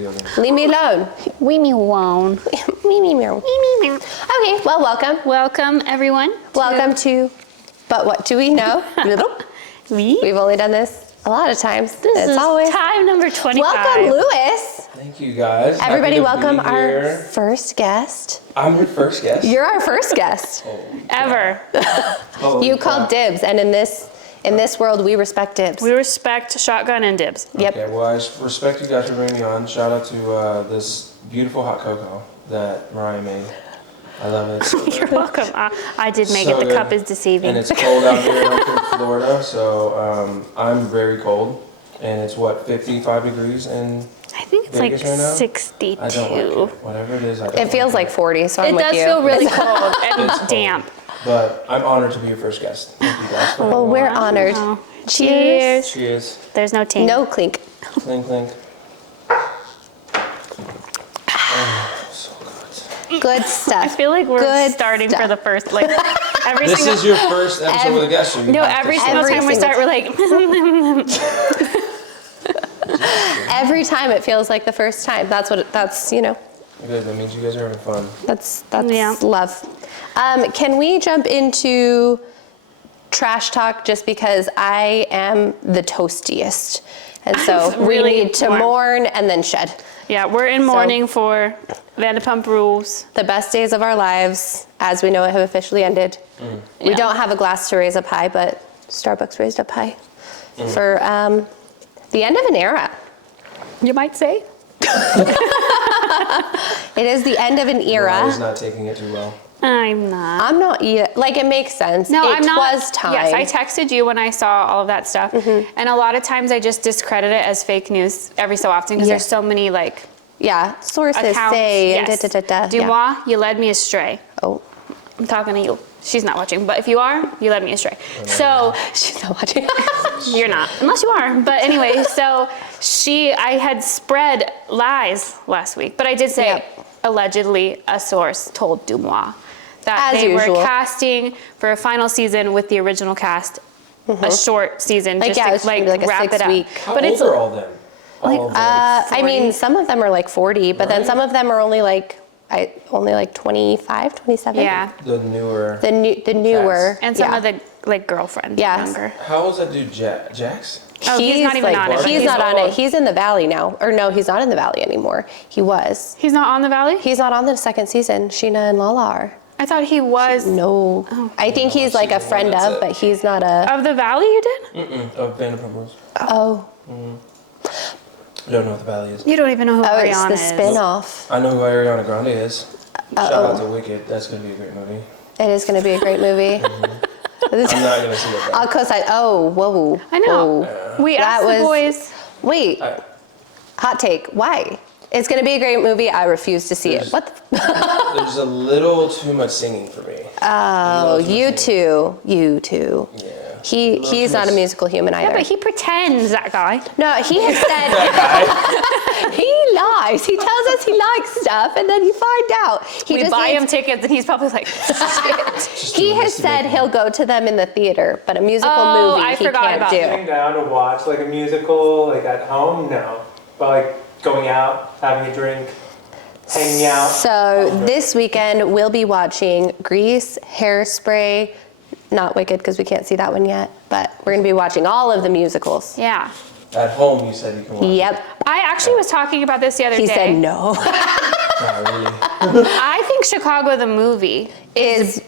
video games. Leave me alone. Leave me alone. Okay, well, welcome. Welcome, everyone. Welcome to But What Do We Know? We've only done this a lot of times. This is always time number 25. Welcome, Lewis. Thank you, guys. Everybody, Happy to welcome be our here. first guest. I'm your first guest. You're our first guest. Ever. You called dibs, and in this world, we respect dibs. We respect shotgun and dibs. Yep. Okay, well, I respect you guys for bringing me on. Shout out to this beautiful hot cocoa that Mariah made. I love it. So You're welcome. I did make So it. The good. cup is deceiving. And it's cold out here. I'm from Florida, so I'm very cold. And it's what, 55 degrees in I think it's Vegas like right now? 62. I don't like it. Whatever it is, I don't It feels like like 40, so I'm It with does you. feel really cold and It's cold. damp. But I'm honored to be your first guest. Thank you guys. Well, we're honored. Wow. Cheers. Cheers. There's no taint. No clink. Clink, clink. Oh, so good. Good I stuff. feel like we're Good starting stuff. for the first, like, every This single... is your first episode with a guest, so you No, have to every start. single Every time we single start, we're like... Every time it feels like the first time. That's, you know, Good, that means you guys are having fun. that's Yeah. love. Can we jump into trash talk just because I am the toastiest? And so I'm we really need to warm. mourn and then shed. Yeah, we're in mourning for Vanderpump Rules. The best days of our lives, as we know it, have officially ended. We Yeah. don't have a glass to raise up high, but Starbucks raised up high for the end of an era. You might say. It is the end of an era. Mariah's not taking it too well. I'm not. I'm not either. Like, it makes sense. No, it I'm not. was time. Yes, I texted you when I saw all of that stuff. And a lot of times I just discredit it as fake news every so often because there's so many, like, Yeah, sources accounts. say Yes. and da-da-da-da. Dumois, you led me astray. Oh, I'm talking to you. She's not watching, but if you are, you led me astray. So she's not watching. you're not, unless you are. But anyway, so I had spread lies last week, but I did say Yep. allegedly a source told Dumois that As they usual. were casting for a final season with the original cast, a short season, Like, just yeah, to it's gonna be like a wrap it up. 6-week. How But old it's are all them? All of them? I mean, some of them are like 40, but then Right. some of them are only like 25, 27. yeah, the newer. The newer. and some yeah. of the like girlfriends, Yes. younger. How old's that dude, Jax? Oh, he's not even on it. He's He's not on old. it. He's in the Valley now. Or no, he's not in the Valley anymore. He was. He's not on the Valley. He's not on the second season. Sheena and Lala are. I thought he was No. I think he's like a season friend one, that's of, it. but he's not a. of the Valley. You did? Of Vanderpump Rules. Oh. I don't know what the Valley is. You don't even know who Oh, it's Ariana the is. spin-off. I know who Ariana Grande is. Shout out to Wicked. That's going to be a great movie. It is going to be a great movie. I'm not going to see it. I'll co-sign. Oh, whoa. I know. Whoa. We That asked the was- boys. Wait. Hot take. Why? It's going to be a great movie. I refuse to see it. What the? There's a little too much singing for me. Oh, you two. Yeah. He's not a musical human either. Yeah, but he pretends, that guy. No, he has said he lies. He tells us he likes stuff, and then you find out. We buy him tickets, and he's probably like, He has said he'll go to them in the theater, but a musical Oh, movie I he forgot can't about do. Sitting down to watch like a musical, like at home, no. But like going out, having a drink, hanging out. So this weekend we'll be watching Grease, Hairspray, not Wicked because we can't see that one yet, but we're gonna be watching all of the musicals. yeah. At home, you said you can watch. Yep. I actually was talking about this the other He day. said no. Not really. I think Chicago the movie Is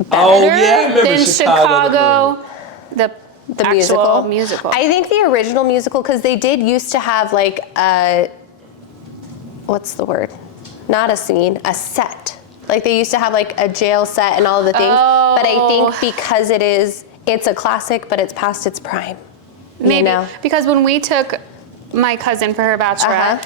Oh, better yeah, I remember than Chicago, the the actual musical. musical. I think the original musical, because they did used to have like a, what's the word? Not a scene, a set. Like they used to have like a jail set and all of the things. But I think because it's a classic, but it's past its prime. Maybe You know? because when we took my cousin for her bachelorette,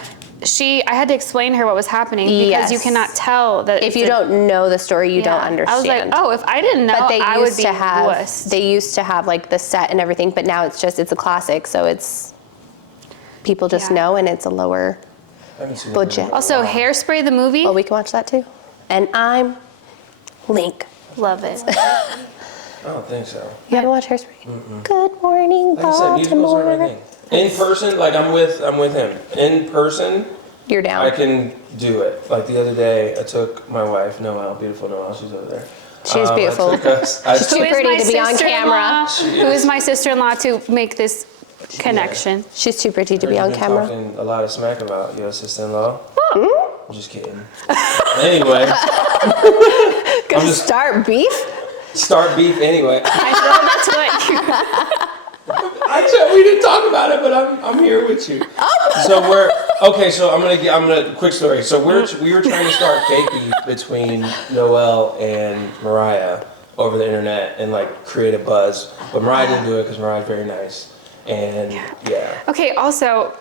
I had to explain to her what was happening because you Yes. cannot tell that If you don't know the story, you don't Yeah. understand. I was like, oh, if I didn't know, But they I would used be to have wuss. they used to have like the set and everything, but now it's a classic, so it's people just Yeah. know, and it's a lower I haven't seen budget. it. Also, Hairspray the movie, Well, we can watch that too. And I'm Link. love it. I don't think so. You haven't watched Hairspray? Good morning, Like I said, musicals aren't my Baltimore. thing. In person, like I'm with him. In person, You're down. I can do it. Like the other day, I took my wife, Noelle, beautiful Noelle, she's over there. She's beautiful. She's too pretty to be on camera. Who is my sister-in-law to make this connection? She's too pretty to be on camera. Talking a lot of smack about your sister-in-law. I'm just kidding. Anyway, Gonna start beef? Start beef anyway. I know that's what. We didn't talk about it, but I'm here with you. So so I'm gonna quick story. So we were trying to start fake beef between Noelle and Mariah over the internet and like create a buzz, but Mariah didn't do it because Mariah's very nice. And yeah. Okay, also,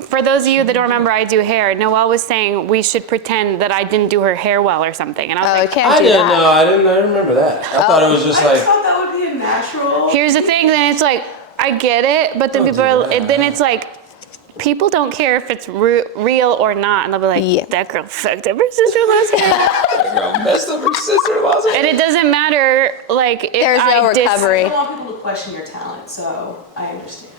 for those of you that don't remember I do hair, Noelle was saying we should pretend that I didn't do her hair well or something. And I was like, can't do that. I didn't remember that. I thought it was just I like, thought that would be a natural. here's the thing, then it's like, I get it, but then Don't people do are, that. then it's like, people don't care if it's real or not. And they'll be like, that girl fucked up her sister-in-law's hair. that girl messed up her sister-in-law's hair. And it doesn't matter, like, if There's no I recovery. I don't want people to question your talent, so I understand.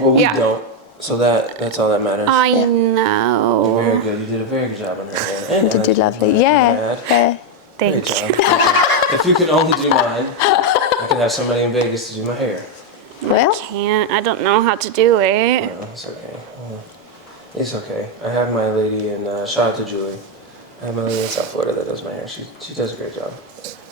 Well, we Yeah. don't. So that's all that matters. I Very know. good. You did a very good job on her hair. You did do lovely. Yeah. Great Thank job. you. If you could only do mine, I could have somebody in Vegas to do my hair. Well, Can't, I don't know how to do it. No, it's okay. It's okay. I have my lady in, shout out to Julie. I have my lady in South Florida that does my hair. She does a great job.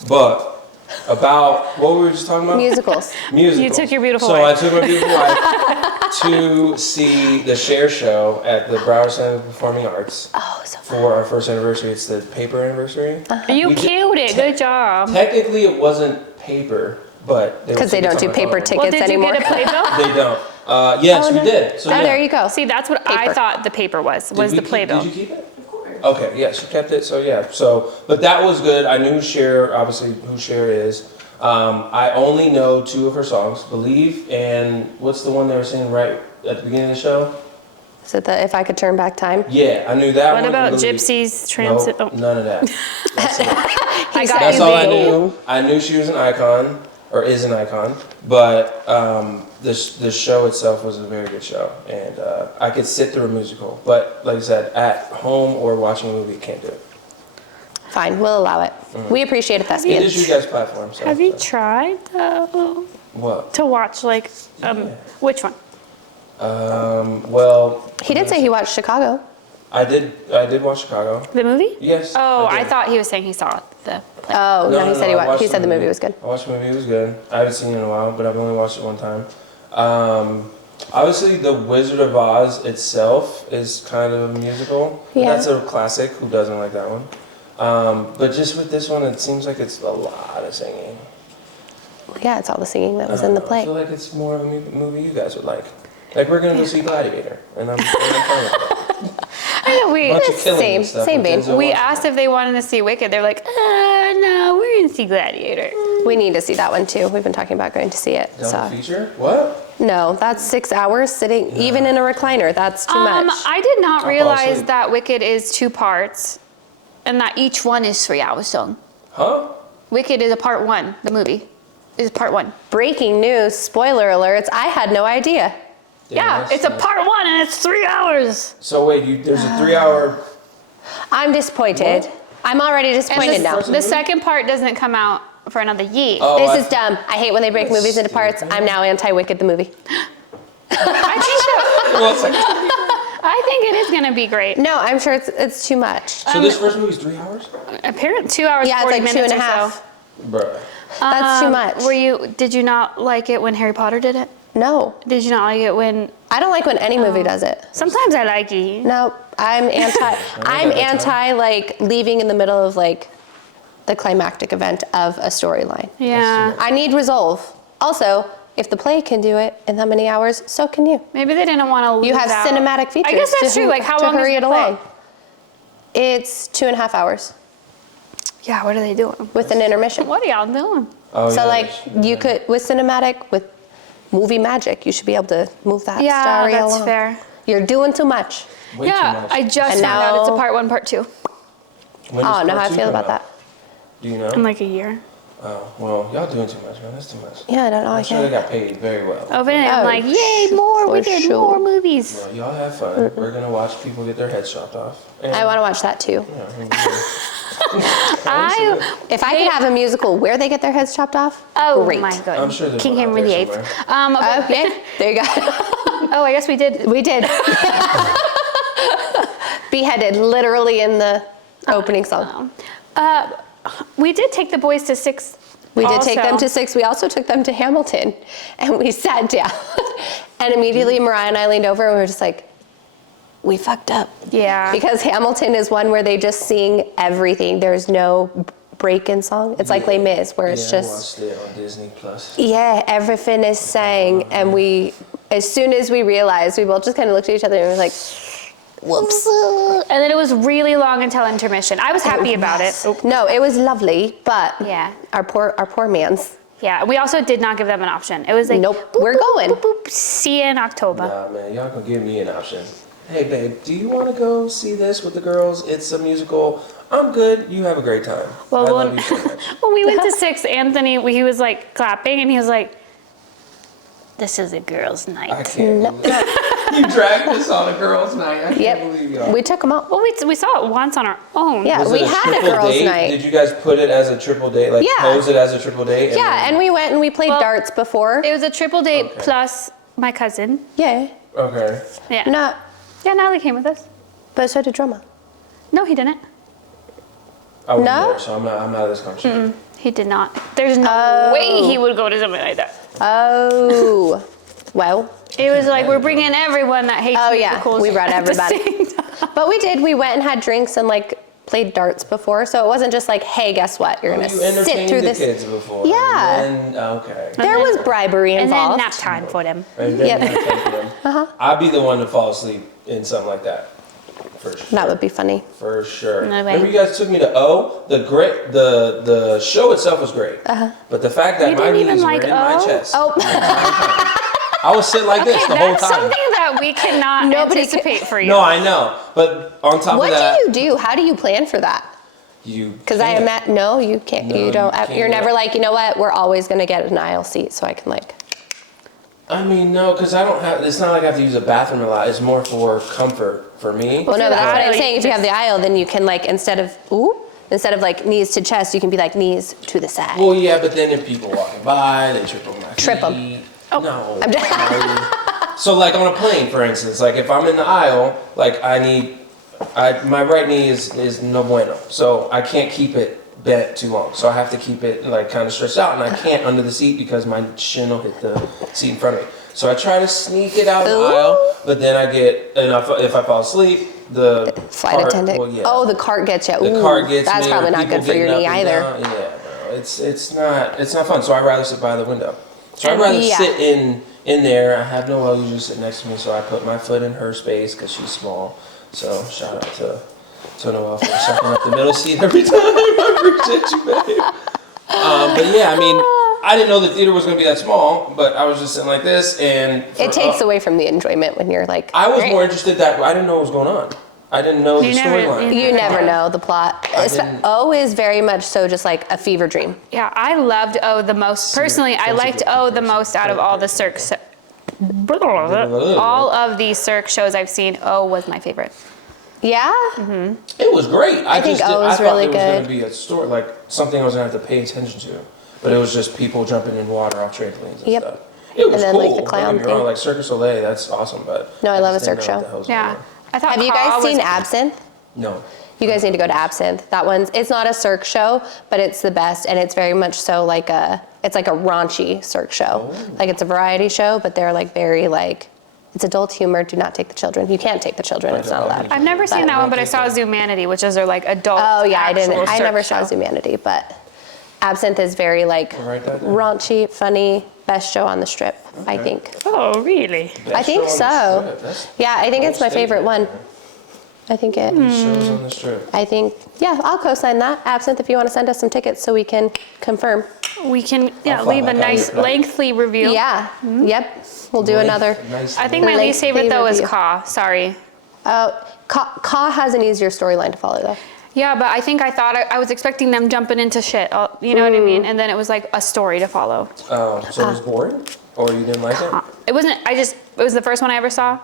But about, what were we just talking about? musicals. Musicals. You took your beautiful So wife. I took my beautiful wife to see the Cher show at the Broward Center of Performing Arts Oh, so fun. for our first anniversary. It's the paper anniversary. You We did- killed it, good job. Technically, it wasn't paper, but Because they don't do paper Well, tickets did you anymore. get a playbill? They don't. Yes, we did. So Oh, yeah. there you go. See, that's what I Paper. thought the paper was Did the we keep- playbill. Did you keep it? Of course. Okay, yeah, she kept it. So yeah, but that was good. I knew Cher, obviously who Cher is. I only know two of her songs, "Believe" and what's the one they were singing right at the beginning of the show? Is it the If I Could Turn Back Time? Yeah, I knew that What one. about Believe. Gypsies Transit? Nope, Oh, none of that. That's it. I got That's you, all I baby. knew. I knew she was an icon, or is an icon, but the show itself was a very good show, and I could sit through a musical. But like I said, at home or watching a movie, can't do it. Fine, we'll allow it. We appreciate a It thespian. is you guys' platform. So, Have you so. tried though What? to watch like which one? Well, He did say he watched Chicago. I did watch Chicago. The movie? Yes. Oh, I did. thought he was saying he saw the play. Oh, no, he said I watched he said the movie was good. I watched the movie. It was good. I haven't seen it in a while, but I've only watched it one time. Obviously, The Wizard of Oz itself is kind of a musical. Yeah. That's a classic. Who doesn't like that one? But just with this one, it seems like it's a lot of singing. Yeah, it's all the singing that was in the I play. feel like it's more of a movie you guys would like. Like we're gonna go see Gladiator, and I'm fine with that. We Bunch of killing same- and stuff same with vein. Denzel we Washington. asked if they wanted to see Wicked. They're like, no, we're gonna see Gladiator. We need to see that one too. We've been talking about going to see it. Double So feature? What? no, that's 6 hours sitting even in a recliner. That's too much. I did not fall realize asleep. that Wicked is 2 parts, and that each one is 3 hours long. Huh? Wicked is a part 1. The movie is part 1. Breaking news, spoiler alerts. I had no idea. Yeah, that's it's a nice. part 1 and it's 3 hours. So wait, there's a 3-hour. I'm disappointed. What? I'm already disappointed And now. the second part doesn't come out for another year. Oh, This is dumb. I hate when they break That's movies into parts. stupid. I'm now anti-Wicked the movie. Well, it's like, I think it is gonna be great. No, I'm sure it's too much. so this first movie's 3 hours? Apparently 2 hours, Yeah, it's 40 like two minutes and a or half. so. Bruh. That's too much. Did you not like it when Harry Potter did it? No, Did you not like it when, I don't like when any movie does it. sometimes I like it. No, I'm anti. I'm anti like leaving in the middle of like the climactic event of a storyline. Yeah, I need resolve. Also, if the play can do it in how many hours, so can you. maybe they didn't want to lose You have out. cinematic features. I guess that's to true. Like, how to long hurry is it the play? along? It's 2.5 hours Yeah, what are they doing? with an intermission. What are y'all doing? Oh, So yeah, like that's- you could with cinematic with movie magic, you should be able to move that Yeah, story that's along. fair. You're doing too much. Way too Yeah, much. I just And found out it's a now- part 1, part 2 When I does don't know part how I two feel come about out? that. Do you know? in like a year. Oh, well, y'all doing too much, man. That's too much. Yeah, I don't know. I'm I sure they can't. got paid very well. Oh, but I'm Oh, like, yay, more! We for did sure. more movies. Well, y'all have fun. We're gonna watch people get their heads chopped off. And, I want to watch that too. If I could have a musical where they get their heads chopped off, Oh great. my god. I'm sure there's King one out Henry there VIII. somewhere. Okay, there you go. Oh, I guess we did. We did. Beheaded, literally in the opening song. We did take the boys to 6. We did take them also. to 6. We also took them to Hamilton, and we sat down. And immediately Mariah and I leaned over, and we were just like, we fucked up. Yeah. Because Hamilton is one where they just sing everything. There's no break in song. It's like Les Mis, where it's I just, watched it on Disney Plus. yeah, everything is sang. And we, as soon as we realized, we both just kind of looked at each other and were like, whoops. And then it was really long until intermission. I was happy about it. No, it was lovely, but Yeah. our poor man's. Yeah, we also did not give them an option. It was like, Nope, boop, we're boop, going. boop, boop, see you in October. Nah, man, y'all gonna give me an option. Hey, babe, do you want to go see this with the girls? It's a musical. I'm good. You have a great time. Well, I when- love you so much. When we went to 6, Anthony, he was like clapping and he was like, this is a girls' I night. can't believe you dragged this on a girls' night. I can't believe y'all. We took them out. Well, we saw it once on our own. Yeah, Was we it had a triple girls' date? night. Did you guys put it as a triple date? Like Yeah. pose it as a triple date? Yeah, and we went and we played Well, darts before. It was a triple date Okay. plus my cousin. Yeah. Okay. Yeah. No, Yeah, Natalie came with us. but so did Drama. No, he didn't. I wasn't No? there, so I'm out of this conversation. He did not. There's no way he would go to something like that. Oh, well. It was like, we're bringing everyone that hates Oh, yeah, musicals we brought at the everybody. same time. But we did. We went and had drinks and like played darts before, so it wasn't just like, hey, guess what? You're Oh, gonna you sit entertained through the this. kids before. Yeah. And then, okay. There was bribery And then involved. nap time for them. And then Yep. I take them. I'd be the one to fall asleep in something like that. For sure. That would be funny. For sure. No way. Remember you guys took me to O? The show itself was great. But the fact that You my didn't knees even were like in my O? chest. Oh. the entire time. I was sitting like this the whole That's time. something that we cannot Nobody anticipate for you. No, I know. But on top What of that, do you do? How do you plan for that? you Because I am at, no, you can't. No, you don't. you can't. You're never like, you know what? We're always gonna get an aisle seat, so I can like. I mean, no, because I don't have. It's not like I have to use a bathroom a lot. It's more for comfort for me. Well, no, the that's what aisle, I'm you saying. If you have the aisle, then you can like instead of like knees to chest, you can be like knees to the side. Well, yeah, but then if people walking by, they trip on my Trip 'em. feet. Oh. No. I'm just- no. So like on a plane, for instance, like if I'm in the aisle, like my right knee is no bueno, so I can't keep it bent too long. So I have to keep it like kind of stretched out, and I can't under the seat because my shin will hit the seat in front of me. So I try to sneak it out in the Ooh. aisle, but then if I fall asleep, the Flight cart- attendant. well, yeah. Oh, the cart gets you. The Ooh, cart gets that's me. probably or not people good for your getting knee up and either. down. Yeah, no, it's not fun. So I'd rather sit by the window. So I'd rather Yeah. sit in there. I have Noelle usually sit next to me, so I put my foot in her space because she's small. So shout out to Noelle for sucking up the middle seat every time. I appreciate you, babe. But yeah, I mean, I didn't know the theater was gonna be that small, but I was just sitting like this, and It takes away from the enjoyment when you're like. I was more interested that I didn't know what was going on. I didn't know the You never- storyline. You never know the plot. didn't- O is very much so just like a fever dream. Yeah, I loved O the most. Personally, I liked O the most out of all the Cirque. All of the Cirque shows I've seen, O was my favorite. Yeah? It was great. I think just O I was thought really it was going good. to be a story, like something I was going to have to pay attention to. But it was just people jumping in water off trampolines and Yep. stuff. It was And then, cool. like, the Don't clown get me wrong, thing. like Cirque du Soleil, that's awesome. But No, I love just a didn't Cirque know what show. the hell's Yeah, going on. I thought. Have you Carl guys was- seen Absinthe? No. You guys need to go to Absinthe. That one's, it's not a Cirque show, but it's the best, and it's very much so like it's like a raunchy Cirque show. Like it's a variety show, but they're like very like, it's adult humor. Do not take the children. You can't take the children. It's not allowed. I've never seen that one, but I saw Zoomanity, which is their like adult. Oh yeah, I didn't. actual I never Cirque saw show. Zoomanity, but Absinthe is very like I'll write that down. raunchy, funny, best show on the strip. I think. Oh really? I think Best show on the so. strip. That's Yeah, I think a it's my bold favorite one. statement, I think it. man. Shows on the strip. I think. Yeah, I'll co-sign that. Absinthe, if you want to send us some tickets so we can confirm. We can I'll leave a find my nice copy. lengthy review. Yeah. Yep. We'll do another. Nice. I think my least Lengthy favorite though is review. Ka. Sorry. Ka has an easier storyline to follow though. Yeah, but I think I was expecting them jumping into shit. You know what I mean? And then it was like a story to follow. Oh, so it was boring? Or you didn't like it? It wasn't. It was the first one I ever saw,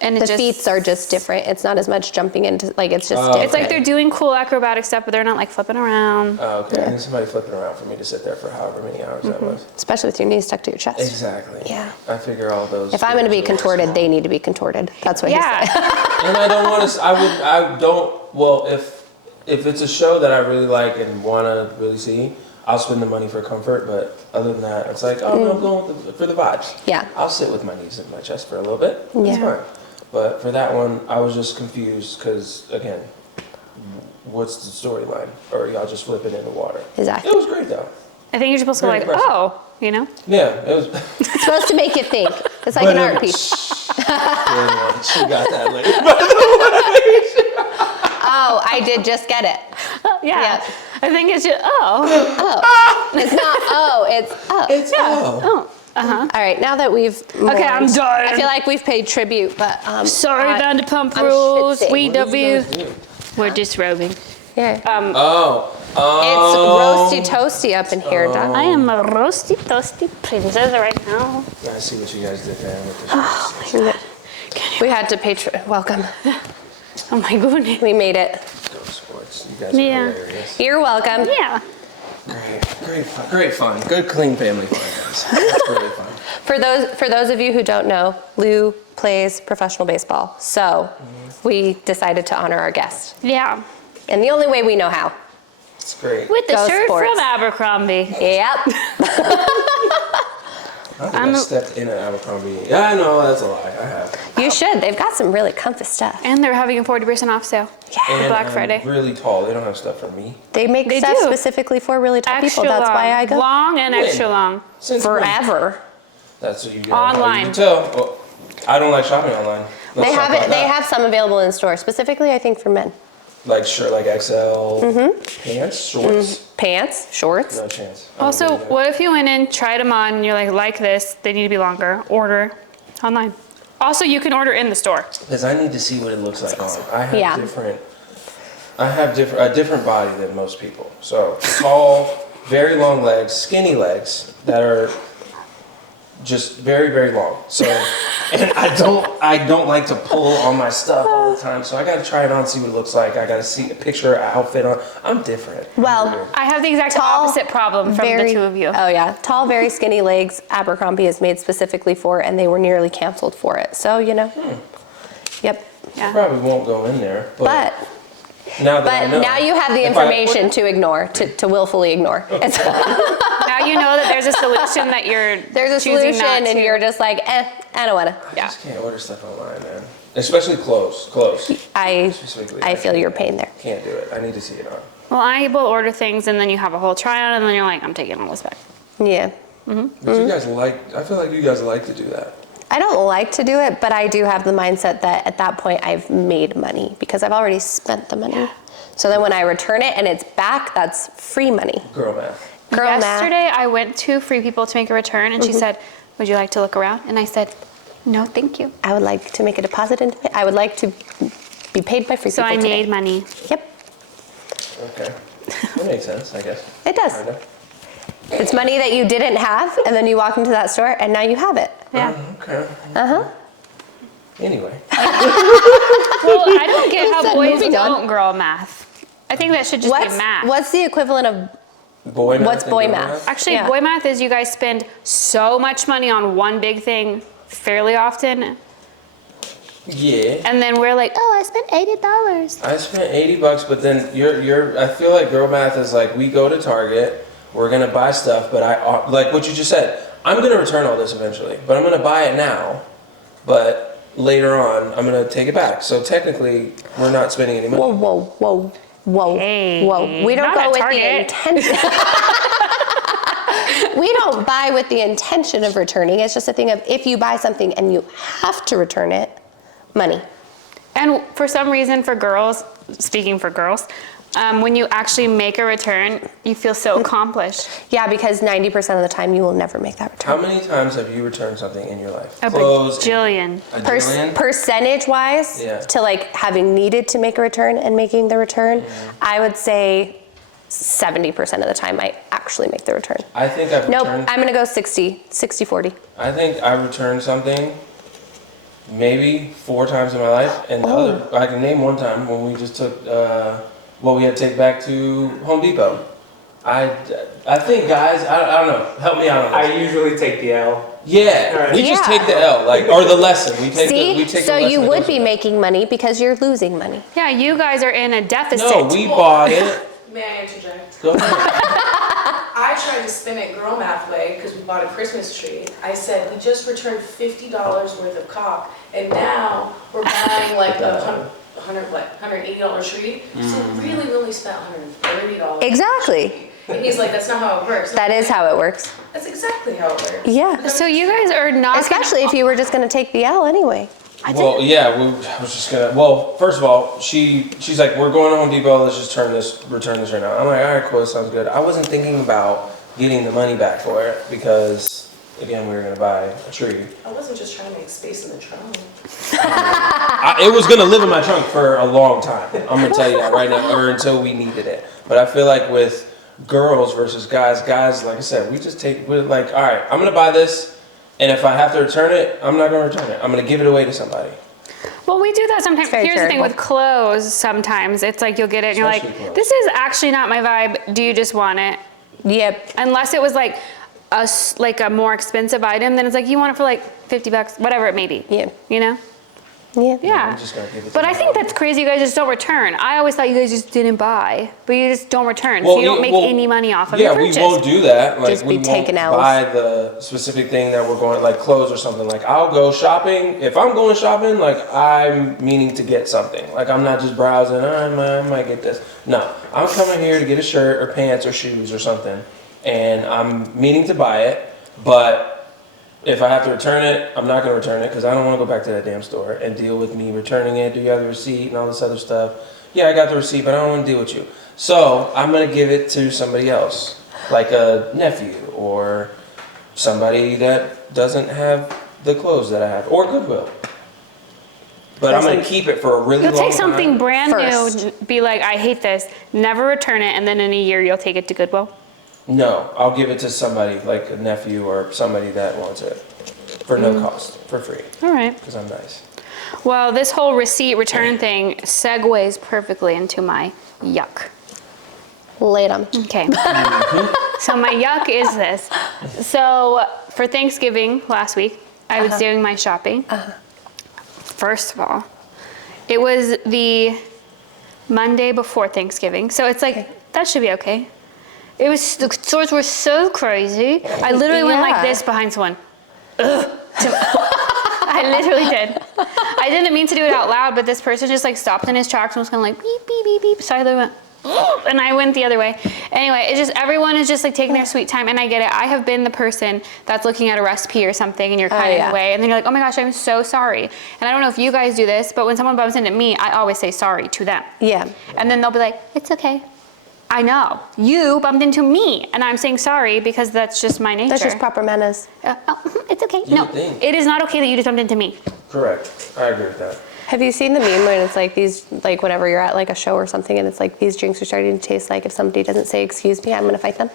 and The feats are just different. It's not as much jumping into, like, it's just Oh, different. It's like they're doing cool acrobatic stuff, but they're not like flipping around. Oh, okay. I need somebody flipping around for me to sit there for however many hours that was. Especially with your knees stuck to your chest. Exactly. Yeah. I figure all those. If I'm going to be features are contorted, they need to be contorted. That's what he Yeah. said. And I don't want to. I don't. Well, if it's a show that I really like and want to really see, I'll spend the money for comfort. But other than that, it's like, oh, no, I'm going for the vibes. Yeah. I'll sit with my knees in my chest for a little bit. Yeah. It's fine. But for that one, I was just confused because again, what's the storyline? Or y'all just flip it in the water? Exactly. It was great though. I think you're supposed to go Very like, impressive. oh, you know? Yeah, it was. It's supposed to make you think. It's like an art piece. Yeah, she got that lady. Oh, I did just get it. Yeah. Yeah. I think it's just, oh. It's not it's It's All right, now that we've Okay, I'm mourned, done. I feel like we've paid tribute, but Sorry, Vanderpump I'm Rules. shit-sick. We What did you W. guys do? We're disrobing. yeah. Oh. It's roasty toasty up in here, Doc. I am a roasty toasty princess right now. I see what you guys did there with the We had to welcome. Oh my goodness. We made it. Go Sports. You guys Yeah. are hilarious. You're welcome. Yeah. Great fun. Good, clean family fun, guys. That's really fun. For those of you who don't know, Lou plays professional baseball, so we decided to honor our guest, Yeah. and the only way we know how. It's great. With the Go shirt Sports. from Abercrombie. Yep. I think I stepped in an Abercrombie. Yeah, I know, that's a lie. I have. You should. They've got some really comfy stuff. And they're having a 40% off sale. And Black I'm Friday. really tall. They don't have stuff for me. They make They stuff do. specifically for really tall Extra people. That's long. why I go Long and When? extra long. Since when? forever. That's what you get. Online. You can tell. Well, I don't like shopping online. Let's They talk have about it. They that. have some available in store, specifically I think for men. Like shirt, like XL pants, shorts. Pants, shorts. No chance. I don't Also, believe it. what if you went in, tried them on, and you're like this, they need to be longer, order online. Also, you can order in the store. Because I need to see what it looks like on. I have Yeah. a different body than most people. So tall, very long legs, skinny legs that are just very, very long. So, and I don't like to pull on my stuff all the time. So I got to try it on, see what it looks like. I got to see a picture, outfit on. I'm different. Well, Weird. I have the exact opposite problem from the two of you. Oh yeah, tall, very skinny legs. Abercrombie is made specifically for, and they were nearly canceled for it. So Yep. Yeah. Probably won't go in there. But now that I know, now you have the if I- information to ignore, to willfully ignore. It's, Now you know that there's a solution that you're there's a choosing solution, not and to. you're just like, I don't wanna. I just can't order stuff online, man. Especially clothes. I Specifically, feel your pain there. Can't do it. I need to see it on. Well, I will order things, and then you have a whole try on, and then you're like, I'm taking all this back. Yeah. But you guys I feel like you guys like to do that. I don't like to do it, but I do have the mindset that at that point I've made money because I've already spent the money. So then when I return it and it's back, that's free money. Girl math. Girl math. Yesterday, I went to Free People to make a return, and she said, would you like to look around? And I said, no, thank you. I would like to make a deposit into it. I would like to be paid by free So people I today. made money. Yep, Okay. That makes sense, I guess. it does. Kinda. It's money that you didn't have, and then you walk into that store, and now you have it. Yeah. Okay. Anyway. Well, I don't get how said boys moving on. don't girl math. I think that should just be math. What's the equivalent of Boy math. What's and boy girl math? Actually, Yeah. boy math is you guys spend so much money on one big thing fairly often, Yeah. and then we're like, oh, I spent $80. I spent $80, but then I feel like girl math is like we go to Target, we're gonna buy stuff, but like what you just said, I'm gonna return all this eventually, but I'm gonna buy it now, but later on I'm gonna take it back. So technically, we're not spending any money. Whoa. Hey, We don't not go at with the Target. intention. We don't buy with the intention of returning. It's just a thing of if you buy something and you have to return it, money. And for some reason, for girls, speaking for girls, when you actually make a return, you feel so accomplished. Yeah, because 90% of the time you will never make that return. How many times have you returned something in your life? A Clothes. bajillion. A jillion? Percentage-wise, Yeah. to like having needed to make a return and making the return, I would say 70% of the time I actually make the return. I think I've Nope, returned. I'm gonna go 60-40. I think I returned something maybe 4 times in my life, and the other, I can name one time when we just took what we had to take back to Home Depot. I think, guys, I don't know. Help me out on this. I usually take the L. Yeah, Alright. we just Yeah. take the L, like, or the lesson. We take See, the so lesson you that would goes be with it. making money because you're losing money. Yeah, you guys are in a deficit. No, we bought it. May I interject? Go ahead. I tried to spin it girl math way because we bought a Christmas tree. I said, we just returned $50 worth of cock, and now we're buying like a $180 tree. So really, we only spent $130. Exactly. And he's like, that's not how it works. That is how it works. That's exactly how it works. Yeah. So you guys are not Especially if you were just gonna take the L anyway. Well, yeah, I was just gonna. Well, first of all, she's like, we're going to Home Depot. Let's just return this right now. I'm like, all right, cool, sounds good. I wasn't thinking about getting the money back for it because, again, we were gonna buy a tree. I wasn't just trying to make space in the trunk. It was gonna live in my trunk for a long time. I'm gonna tell you that right now, or until we needed it. But I feel like with girls versus guys, like I said, we're like, all right, I'm gonna buy this. And if I have to return it, I'm not going to return it. I'm going to give it away to somebody. Well, we do that sometimes. very Here's the thing charitable. with clothes, sometimes it's like you'll get it and you're like, Especially clothes. this is actually not my vibe. Do you just want it? Yep. Unless it was like a more expensive item, then it's like you want it for like $50, whatever it may be. Yeah. You know? Yeah. Yeah. I'm just gonna give it to But I think somebody. that's crazy. You guys just don't return. I always thought you guys just didn't buy, but you just don't return. So you don't make any money off of your purchase. Yeah, we won't do that. Like, Just be we won't taking L's. buy the specific thing that we're going, like clothes or something. Like, I'll go shopping. If I'm going shopping, like, I'm meaning to get something. Like, I'm not just browsing, I might get this. No, I'm coming here to get a shirt or pants or shoes or something. And I'm meaning to buy it, but if I have to return it, I'm not going to return it because I don't want to go back to that damn store and deal with me returning it. Do you have the receipt and all this other stuff? Yeah, I got the receipt, but I don't want to deal with you. So I'm going to give it to somebody else, like a nephew or somebody that doesn't have the clothes that I have, or Goodwill. But I'm going to keep it for a really You'll long take something time. brand First. new, be like, I hate this, never return it, and then in a year you'll take it to Goodwill. No, I'll give it to somebody, like a nephew or somebody that wants it for no cost, for free, All right. because I'm nice. Well, this whole receipt return thing segues perfectly into my yuck. Lay it on. Okay. So my yuck is this. So for Thanksgiving last week, I was doing my shopping. First of all, it was the Monday before Thanksgiving. So it's like, that should be okay. It was, the stores were so crazy. I literally went like Yeah. this behind someone. Ugh. I literally did. I didn't mean to do it out loud, but this person just like stopped in his tracks and was kind of like beep, beep, beep, beep. So I literally went, "Ugh," and I went the other way. Anyway, it's just, everyone is just like taking their sweet time, and I get it. I have been the person that's looking at a recipe or something and you're kind of in yeah. the way, and then you're like, oh my gosh, I'm so sorry. And I don't know if you guys do this, but when someone bumps into me, I always say sorry to them. Yeah. And then they'll be like, it's okay. I know, you bumped into me, and I'm saying sorry because that's just my nature. That's just proper manners. It's okay. You No, would think. it is not okay that you just bumped into me. Correct. I agree with that. Have you seen the meme when it's like these, like whenever you're at like a show or something and it's like these drinks are starting to taste like if somebody doesn't say excuse me, I'm gonna fight them.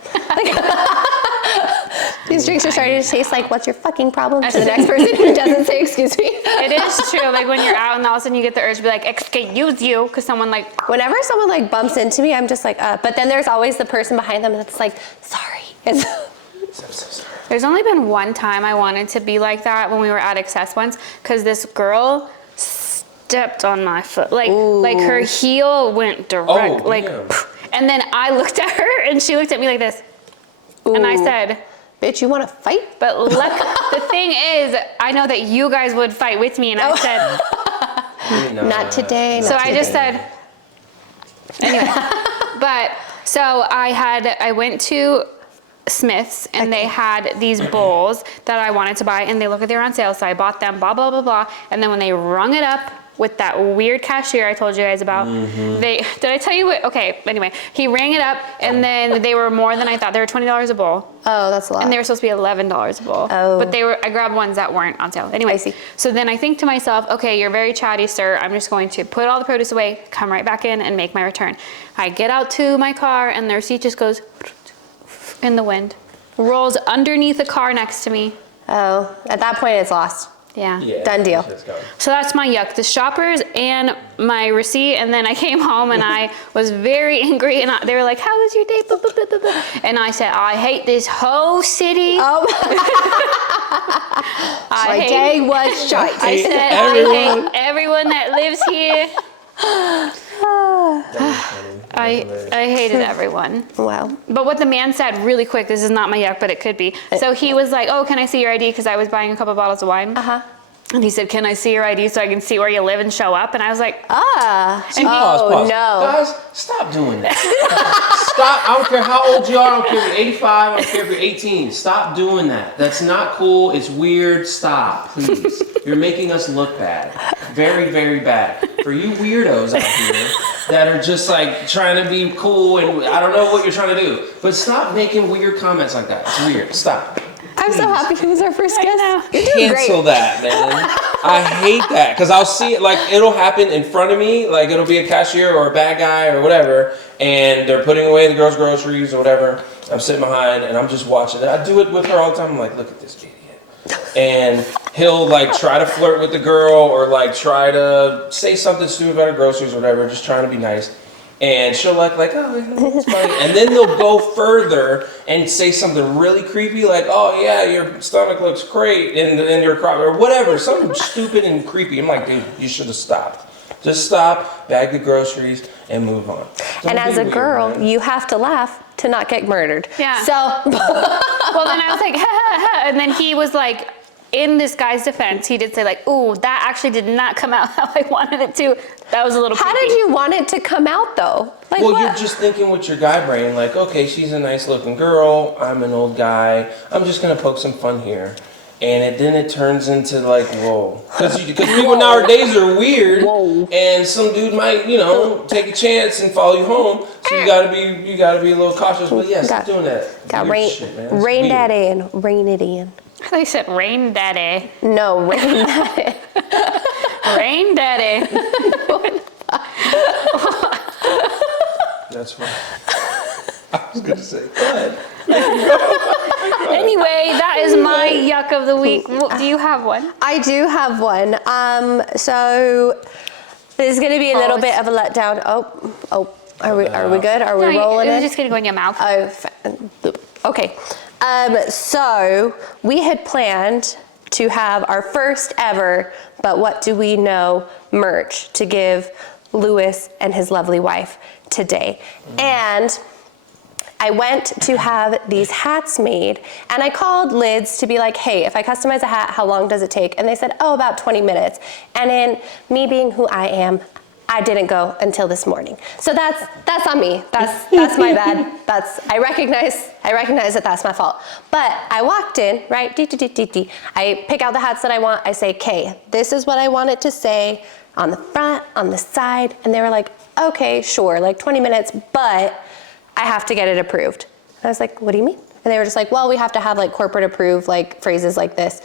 These drinks are starting to taste like what's your fucking problem to the next person who doesn't say excuse me. It is true. Like when you're out and all of a sudden you get the urge to be like, excuse you, because someone like, Whenever someone like bumps into me, I'm just like, but then there's always the person behind them that's like, sorry. I'm so sorry. there's only been one time I wanted to be like that when we were at Access once, because this girl stepped on my foot. Like her heel went direct. Oh, like, damn. and then I looked at her and she looked at me like this. And I said, Bitch, you want to fight? but the thing is, I know that you guys would fight with me. And I said, Not today. so I just said, anyway. But so I went to Smith's and they had these bowls that I wanted to buy, and they looked like they were on sale. So I bought them, blah, blah, blah, blah. And then when they rung it up, with that weird cashier I told you guys about. Did I tell you what? Okay, anyway, he rang it up, and then they were more than I thought. They were $20 a bowl. Oh, that's a lot. And they were supposed to be $11 a bowl. Oh. But I grabbed ones that weren't on sale. Anyway, I see. so then I think to myself, okay, you're very chatty, sir. I'm just going to put all the produce away, come right back in, and make my return. I get out to my car, and the receipt just goes in the wind. Rolls underneath the car next to me. Oh, at that point it's lost. Yeah. Done deal. Shit's gone. So that's my yuck. The shoppers and my receipt, and then I came home and I was very angry, and they were like, "How was your day?" Blah, blah, blah, blah, blah. And I said, "I hate this whole city." Oh, my day was shite. I said, "I hate everyone that lives here." I hated everyone. Wow. But what the man said really quick, this is not my yuck, but it could be. So he was like, "Oh, can I see your ID?" Because I was buying a couple bottles of wine. And he said, "Can I see your ID so I can see where you live and show up?" And I was like, Pause. no. Guys, stop doing that. Stop. I don't care how old you are. I don't care if you're 85. I don't care if you're 18. Stop doing that. That's not cool. It's weird. Stop, please. You're making us look bad. Very, very bad. For you weirdos out here that are just like trying to be cool and I don't know what you're trying to do. But stop making weird comments like that. It's weird. Stop. I'm so happy he was our first guest. You're doing Cancel great. that, man. I hate that because I'll see it like it'll happen in front of me, like it'll be a cashier or a bad guy or whatever, and they're putting away the girls' groceries or whatever. I'm sitting behind and I'm just watching it. I do it with her all the time. I'm like, look at this idiot. And he'll like try to flirt with the girl or like try to say something stupid about her groceries or whatever, just trying to be nice. And she'll like, oh, it's funny. And then they'll go further and say something really creepy, like, oh yeah, your stomach looks great, and then your crop, or whatever, something stupid and creepy. I'm like, dude, you should have stopped. Just stop, bag the groceries, and move on. Don't And as a be weird, girl, man. you have to laugh to not get murdered. Yeah. So, well, then I was like, ha, ha, ha. And then he was like, in this guy's defense, he did say like, "Ooh, that actually did not come out how I wanted it to." That was a little how creepy. did you want it to come out though? Like, Well, what? you're just thinking with your guy brain, like, okay, she's a nice looking girl, I'm an old guy, I'm just gonna poke some fun here. And then it turns into like, whoa. Because people nowadays are weird, and some dude might, take a chance and follow you home. So you gotta be a little cautious. But yeah, stop doing that. Got Weird rain, shit, man. It's rain weird. that in, rain it in. They said rain daddy. No, rain that in. Rain daddy. That's fine. I was gonna say, go ahead. Anyway, that is my yuck of the week. Do you have one? I do have one. So this is gonna be a little bit of a letdown. Oh, are we good? Are we rolling It in? was just gonna go in your mouth. Okay. So we had planned to have our first ever But What Do We Know merch to give Lewis and his lovely wife today. And I went to have these hats made, and I called Lids to be like, hey, if I customize a hat, how long does it take? And they said, oh, about 20 minutes. And in me being who I am, I didn't go until this morning. So that's on me. That's my bad. I recognize that that's my fault. But I walked in, right? I pick out the hats that I want. I say, okay, this is what I want it to say on the front, on the side. And they were like, okay, sure, like 20 minutes, but I have to get it approved. And I was like, what do you mean? And they were just like, well, we have to have like corporate approved like phrases like this,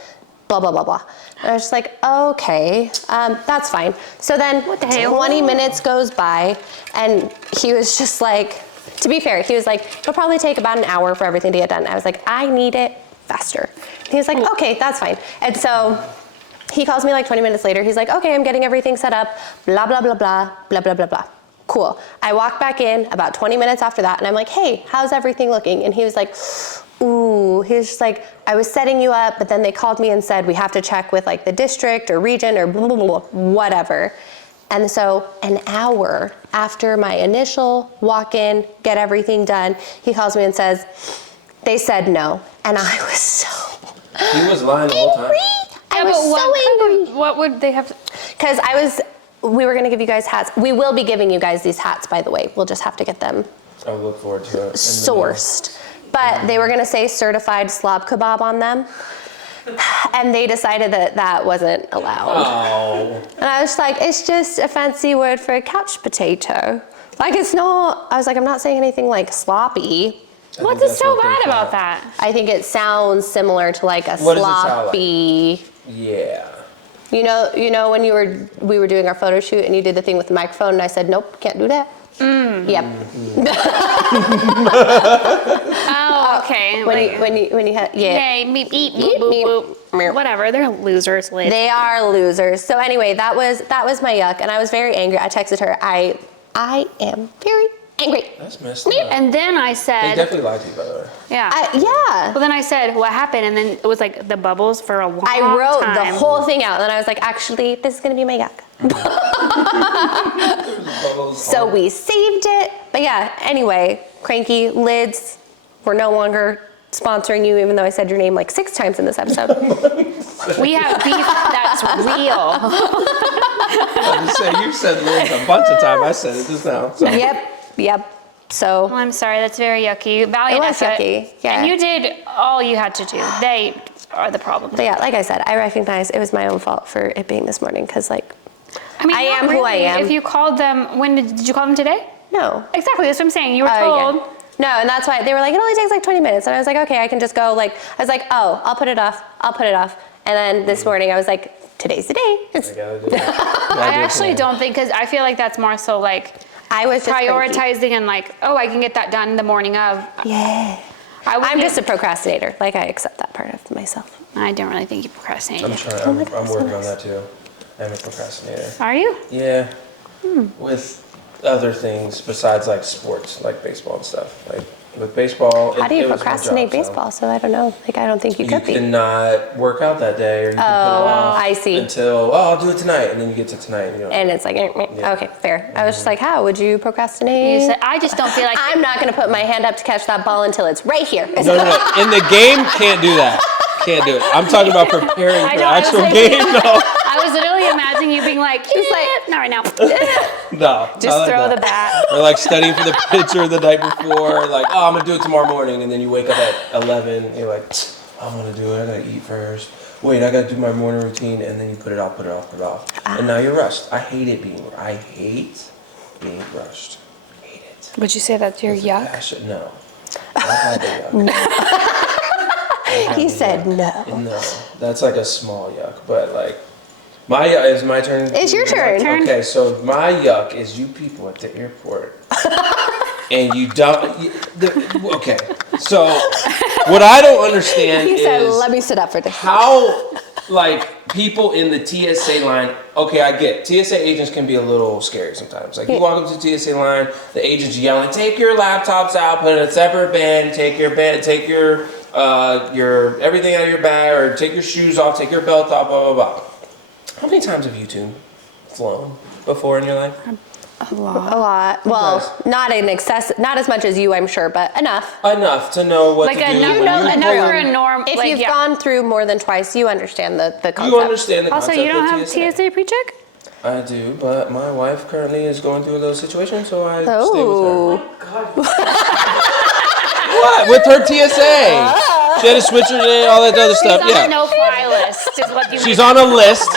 blah, blah, blah, blah. And I was just like, okay, that's fine. So then 20 minutes goes by, and he was just like, to be fair, he was like, it'll probably take about an hour for everything to get done. I was like, I need it faster. And he was like, okay, that's fine. And so he calls me like 20 minutes later. He's like, okay, I'm getting everything set up, blah, blah, blah, blah, blah, blah, blah, blah. Cool. I walk back in about 20 minutes after that, and I'm like, hey, how's everything looking? And he was like, ooh, he was just like, I was setting you up, but then they called me and said, we have to check with like the district or region or blah, blah, blah, blah, whatever. And so an hour after my initial walk-in, get everything done, he calls me and says, they said no. And I was so He was lying the whole time. angry. I was so angry. What would they have to? Because we were going to give you guys hats. We will be giving you guys these hats, by the way. We'll just have to get them I look forward to it. sourced. But they were going to say certified slob kebab on them. And they decided that that wasn't allowed. Oh. And I was like, it's just a fancy word for a couch potato. Like, it's not, I was like, I'm not saying anything like sloppy. What's so bad about that? I think it sounds similar to like a What does it sound sloppy. Yeah. You know when we were doing our photo shoot and you did the thing with the microphone and I said, nope, can't do that. Yep. Oh, okay. When you had, yeah. Hey, beep, beep, boop, boop, boop. Whatever, they're losers, Liz. They are losers. So anyway, that was my yuck, and I was very angry. I texted her. I am very angry. That's messed up. And then I They said, definitely lied to you, by the way. yeah. Yeah. Well, then I said, what happened? And then it was like the bubbles for a long I wrote time. the whole thing out, and then I was like, actually, this is gonna be my yuck. So we saved it. But yeah, anyway, Cranky Lids, we're no longer sponsoring you, even though I said your name like 6 times in this episode. We have beef that's real. I was say you said Liz a bunch of times. I said it just now. So. Yep. So Well, I'm sorry, that's very yucky. Valiant It was effort. yucky, yeah. And you did all you had to do. They are the problem. but yeah, like I said, I recognize it was my own fault for it being this morning, because like, I mean, I not am who I really. am. If you called them, when did you call them today? no. Exactly, that's what I'm saying. You were Oh, told. yeah. No, and that's why they were like, it only takes like 20 minutes. And I was like, okay, I can just go like, I was like, oh, I'll put it off. And then this morning I was like, today's the day. I gotta do it. I actually don't think, because I feel like that's more so like I was just cranky. prioritizing and like, oh, I can get that done the morning of. Yeah. I'm wouldn't- just a procrastinator. Like, I accept that part of myself. I don't really think you procrastinate. I'm trying. Oh my I'm God, so working on nice. that too. I'm a procrastinator. Are you? Yeah. With other things besides like sports, like baseball and stuff. Like with baseball. How do you it was my procrastinate job, so baseball? So I don't know. Like, I don't think you You could be. cannot work out that day, or you can put it off I see. until I'll do it tonight, and then you get to tonight. And you know. And it's like, Yeah. okay, fair. I was just like, how would you procrastinate? You said, I just don't feel like. I'm not going to put my hand up to catch that ball until it's right here. No. In the game, can't do that. Can't do it. I'm talking about preparing for the I was actual like- game. No. I was literally imagining you being like, just like, not right now. No. Just not like throw that. the bat. Or like studying for the pitcher the night before, like, oh, I'm gonna do it tomorrow morning, and then you wake up at 11, you're like, I'm gonna do it, I gotta eat first. Wait, I gotta do my morning routine, and then you put it off. And now you're rushed. I hate being rushed. Hate it. Would you say that's your It's a yuck? passion. No. I've had the yuck. He said no. No, that's like a small yuck, but like, my yuck is my turn. It's your turn. Okay, so my yuck is you people at the airport, and you don't. Okay, so what I don't understand He is said, let me sit up for this. how, like, people in the TSA line. Okay, I get TSA agents can be a little scary sometimes. Like, you walk up to the TSA line, the agent's yelling, "Take your laptops out, put it in a separate bin. Take your everything out of your bag, or take your shoes off, take your belt off, blah blah blah." How many times have you two flown before in your life? A lot. Well, not as much as you, I'm sure, but enough. Enough to know what Like to do. enough, when you enough pull for in. a norm. If like, you've yeah. gone through more than twice, you understand the concept. You understand the Also, concept you don't of have TSA pre-check? I do, but my wife currently is going through a little situation, so I stay Oh. with her. God, What? With her TSA? She had to switch her name, all that other stuff. She's on Yeah. a no-fly list, is what you She's mean. on a list.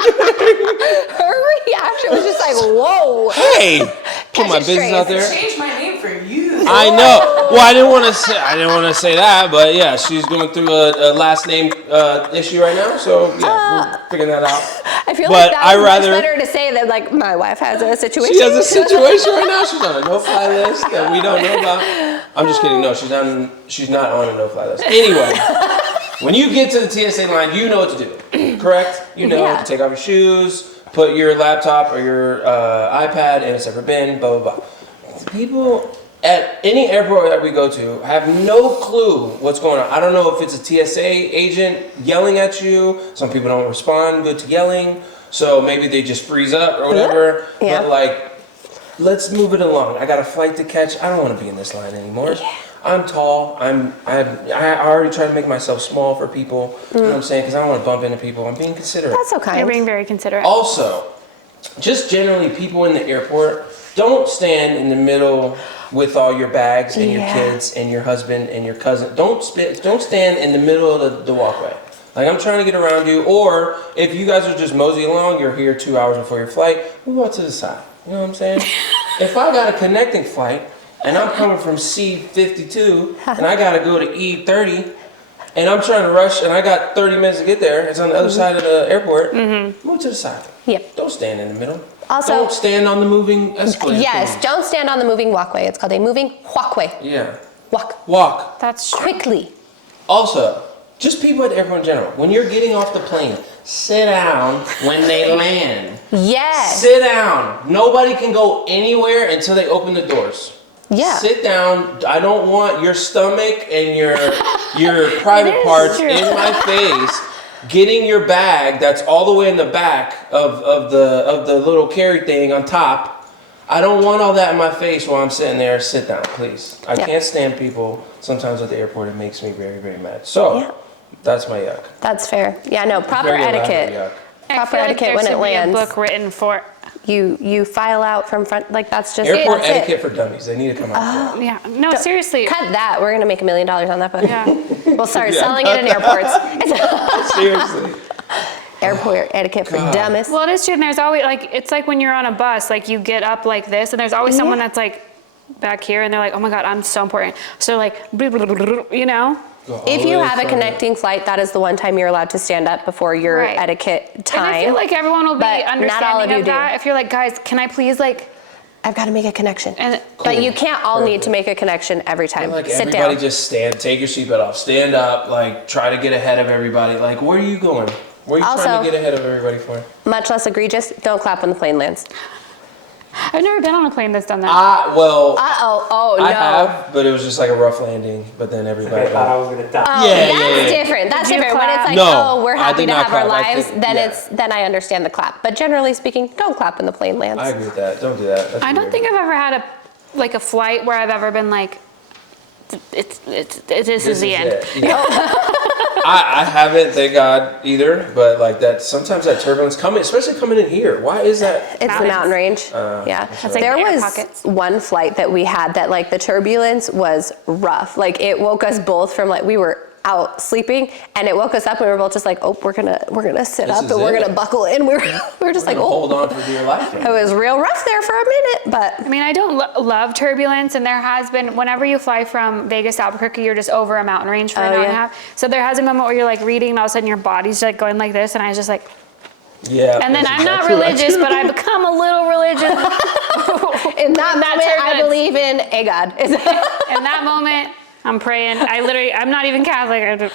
Her reaction was just like, whoa. Hey, put my it business straight. out there. change my name for you. I know. Well, I didn't want to say that, but yeah, she's going through a last name issue right now. So yeah, we're figuring that out. I feel But like I that's rather- much better to say that, like, my wife has a situation. She has a situation right now. She's on a no-fly list that we don't know about. I'm just kidding. No, she's not on a no-fly list. Anyway, when you get to the TSA line, you know what to do. Correct? You know Yeah. to take off your shoes, put your laptop or your iPad in a separate bin, blah blah blah. People at any airport that we go to have no clue what's going on. I don't know if it's a TSA agent yelling at you. Some people don't respond good to yelling, so maybe they just freeze up or whatever. Yeah. But like, let's move it along. I got a flight to catch. I don't want to be in this line anymore. Yeah. I'm tall. I already try to make myself small for people. You know what I'm saying? Because I don't want to bump into people. I'm being considerate. That's so kind. You're being very considerate. Also, just generally people in the airport, don't stand in the middle with all your bags and your kids and your husband and your cousin. Don't stand in the middle of the walkway. Like, I'm trying to get around you. Or if you guys are just mosey along, you're here 2 hours before your flight, move out to the side. You know what I'm saying? If I got a connecting flight and I'm coming from C52 and I got to go to E30 and I'm trying to rush and I got 30 minutes to get there, it's on the other side of the airport, move to the side. Yep. Don't stand in the middle. Also, don't stand on the moving escalator. Yes, don't stand on the moving walkway. It's called a moving walkway. Yeah. Walk. That's true. Quickly. Also, just people at the airport in general, when you're getting off the plane, sit down when they land. Yes. Sit down. Nobody can go anywhere until they open the doors. Yeah. Sit down. I don't want your stomach and your private parts true. in my face. Getting your bag that's all the way in the back of the little carry thing on top. I don't want all that in my face while I'm sitting there. Sit down, please. I can't stand people sometimes at the airport. It makes me very, very mad. So that's my yuck. That's fair. Yeah, no, proper Very elaborate etiquette. yuck. Proper etiquette when it lands. A book written for. You file out from front, like that's just Airport that's etiquette it. for dummies. They need to come out. Yeah. No, seriously. Cut that. We're gonna make $1 million on that book. Yeah. We'll start selling it in airports. Seriously. Airport etiquette for dummies. Well, it is true. And there's always it's like when you're on a bus, like you get up like this, and there's always someone that's like back here, and they're like, "Oh my God, I'm so important." So like, you know. If you have a connecting flight, that is the one time you're allowed to stand up before your etiquette time. And I feel like everyone will be but not all of understanding you of do. that. If you're like, guys, can I please I've got to make a connection. And But you can't all need to make a connection every time. Like Sit everybody down. just stand, take your seatbelt off, stand up, like try to get ahead of everybody. Like, where are you going? Where are you Also, trying to get ahead of everybody for? Much less egregious, don't clap when the plane lands. I've never been on a plane that's done that. Oh no. I have, but it was just like a rough landing. But then everybody. I thought I was gonna die. Oh, Yeah, that's yeah, yeah. different. That's Did you different. When it's clap? like, No, we're I happy did to not have our clap. I lives, think- then yeah. then I understand the clap. But generally speaking, don't clap when the plane lands. I agree with that. Don't do that. That's I don't weird. think I've ever had a flight where I've ever been like, this is the end. it. Yeah. I haven't, thank God, either. But like that, sometimes that turbulence coming, especially coming in here. Why is that? It's the Mountains. mountain range. Yeah. That's like There air was pockets. one flight that we had that like the turbulence was rough. Like it woke us both from we were out sleeping and it woke us up and we were both just like, oh, we're gonna sit This up is and we're it. gonna buckle in. We were just like, oh, Hold on for dear life. it was real rough there for a minute, but I mean, I don't love turbulence, and there has been, whenever you fly from Vegas to Albuquerque, you're just over a mountain range for an hour and a half. So there has a moment where you're like reading, and all of a sudden your body's like going like this, and I was just like, Yeah. and then that's I'm not exactly right. religious, but I become a little religious. in that moment I turbulence. believe in a God. In that moment, I'm praying. I'm not even Catholic.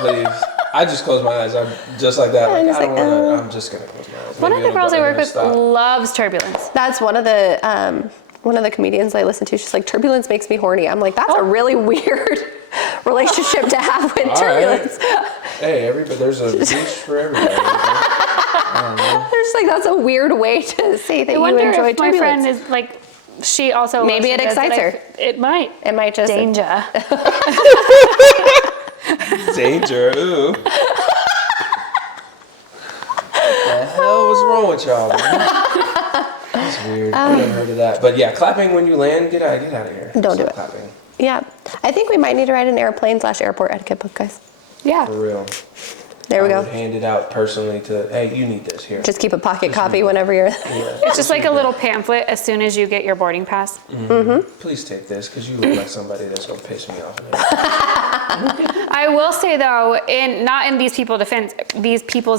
Please. I just close my eyes. I'm just like that. Like, just I don't like, want to. I'm just gonna close my eyes. One of Maybe the girls I it'll work with stop. loves turbulence. That's one of the comedians I listen to. She's like, turbulence makes me horny. I'm like, that's a really weird relationship to have with All turbulence. right. Hey, everybody, there's a beach for everybody. I don't know. Just like that's a weird way to say that I you wonder enjoy if my turbulence. friend is like, she also Maybe loves it excites her. It might. It might just Danger. Danger. Ooh. What the hell was wrong with y'all, man? That's weird. I never heard of that. But yeah, clapping when you land, get out of here. Don't do Stop it. Clapping. Yeah, I think we might need to write an airplane/airport etiquette book, guys. Yeah. For real. There we I go. would hand it out personally to, hey, you need this here. Just keep a pocket copy whenever you're. Yeah. It's just like a little pamphlet as soon as you get your boarding pass. Please take this, because you look like somebody that's going to piss me off. I will say though, not in these people's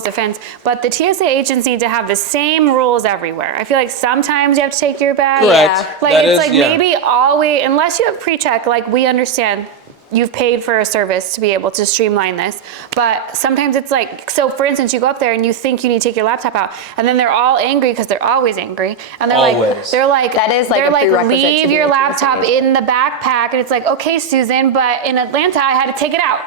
defense, but the TSA agents need to have the same rules everywhere. I feel like sometimes you have to take your bag. Correct. Like That it's is- like yeah. maybe always, unless you have pre-check, like we understand you've paid for a service to be able to streamline this. But sometimes it's like, so for instance, you go up there and you think you need to take your laptop out, and then they're all angry because they're always angry. And they're Always. That is like a prerequisite to leave be your a TSA laptop agent. in the backpack. And it's like, okay, Susan, but in Atlanta, I had to take it out.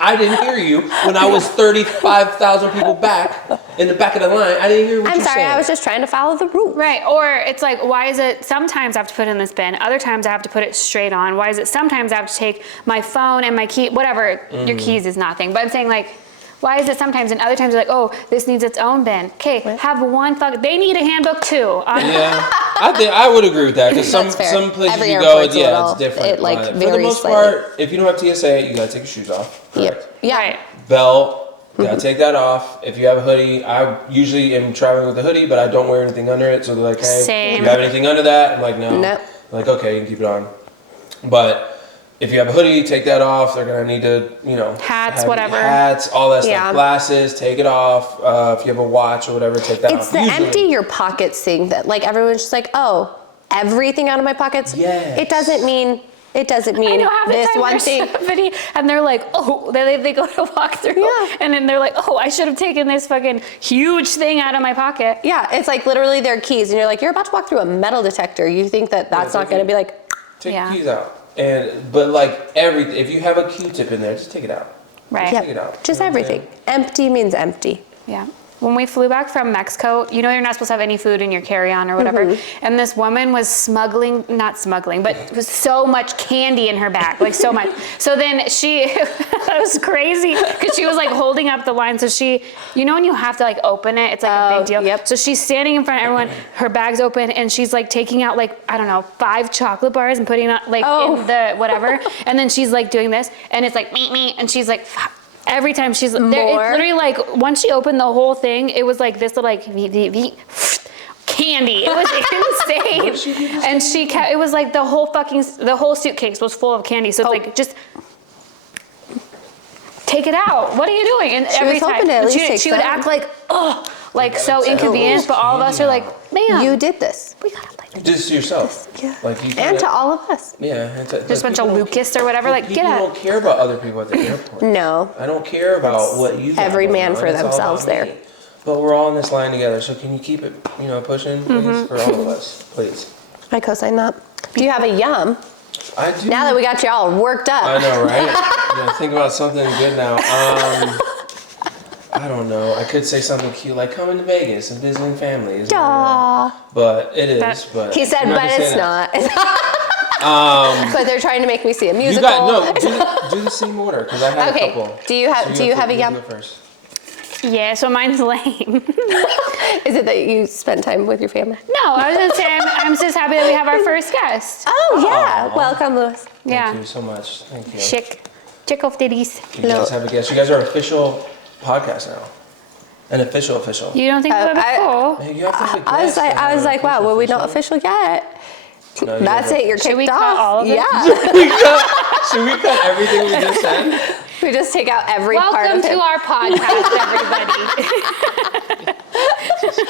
I didn't hear you when I was 35,000 people back in the back of the line. I didn't hear what I'm you sorry, said. I was just trying to follow the rules. Right, or it's like, why is it sometimes I have to put it in this bin, other times I have to put it straight on? Why is it sometimes I have to take my phone and my key, whatever, your keys is nothing. But I'm saying like, Why is it sometimes and other times they're like, oh, this needs its own bin. Okay, have one they need a handbook too. Yeah, I would agree with that because some places Every you go, airport's a yeah, little- it's different. it, like, but for the varies most slightly. part, if you don't have TSA, you gotta take your shoes off. Correct. Yeah. Right. Belt, gotta take that off. If you have a hoodie, I usually am traveling with a hoodie, but I don't wear anything under it. So they're like, hey, Same. you have anything under that? I'm like, no. Nope. I'm like, okay, you can keep it on. But if you have a hoodie, take that off. They're gonna need to, Hats, have whatever. hats, all that Yeah. stuff. Glasses, take it off. If you have a watch or whatever, take that It's off. the Usually. empty your pockets thing that like everyone's just like, oh, everything out of my pockets. Yes. It doesn't mean I know half the this time one there's thing. somebody and they're like, oh, they go to walk through, Yeah. and then they're like, oh, I should have taken this fucking huge thing out of my pocket. Yeah, it's like literally their keys, and you're like, you're about to walk through a metal detector. You think that's not going to be like, Take Yeah. your keys out. But like if you have a Q-tip in there, just take it out. Right. yeah, Take it out. just You know what I'm everything. Empty means empty. Yeah. When we flew back from Mexico, you're not supposed to have any food in your carry-on or whatever. And this woman was not smuggling, but it was so much candy in her bag, like so much. So then that was crazy because she was like holding up the line. So when you have to like open it, it's like a big deal. Yep. So she's standing in front of everyone, her bag's open, and she's like taking out like, I don't know, 5 chocolate bars and putting it like in the whatever. And then she's like doing this and it's like, me, and she's like, every time she's there, it's More. literally like once she opened the whole thing, it was like this little like candy. It was insane. And she kept. It was like the whole suitcase was full of candy. So it's like just take it out. What are you doing? And She every was time hoping to at least she take would some. act like like so gotta take inconvenienced. those But all of us candy are like, out. man, You did this. we gotta like You did this to yourself. Yeah. Like you And to all of us. Yeah. And to, just a bunch of Lucas or whatever. Like, people get out. don't care about other people at the airport. No. I don't care about what you got every going man on. for It's all themselves about there. me. But we're all in this line together, so can you keep it, pushing, please, for all of us, please? I co-sign that. Do you have a yum? I do. Now that we got you all worked up. I know, right? Think about something good now. I don't know. I could say something cute like coming to Vegas and visiting family. Isn't it? Aw. But it is. But He said, I'm but gonna say it's that. not. But they're trying to make me see a You musical. got do the same order because I had Okay. a couple. Do you have- So do you have a you yum? Go first. Yeah, so mine's lame. Is it that you spend time with your family? No, I was gonna say I'm just happy that we have our first guest. Oh, yeah. Welcome, Lewis. Yeah. Thank you so much. Thank you. Chick of titties. You guys have a guest. You guys are official podcast now. An official. You don't think we have a cool? Man, you have to have a I was guest like, to have an wow, well, we're not official. official yet. No, you That's have it, you're Should we kicked cut off. all of it? Yeah. Should we cut everything we just said? We just take out every part Welcome of to it. our podcast, everybody.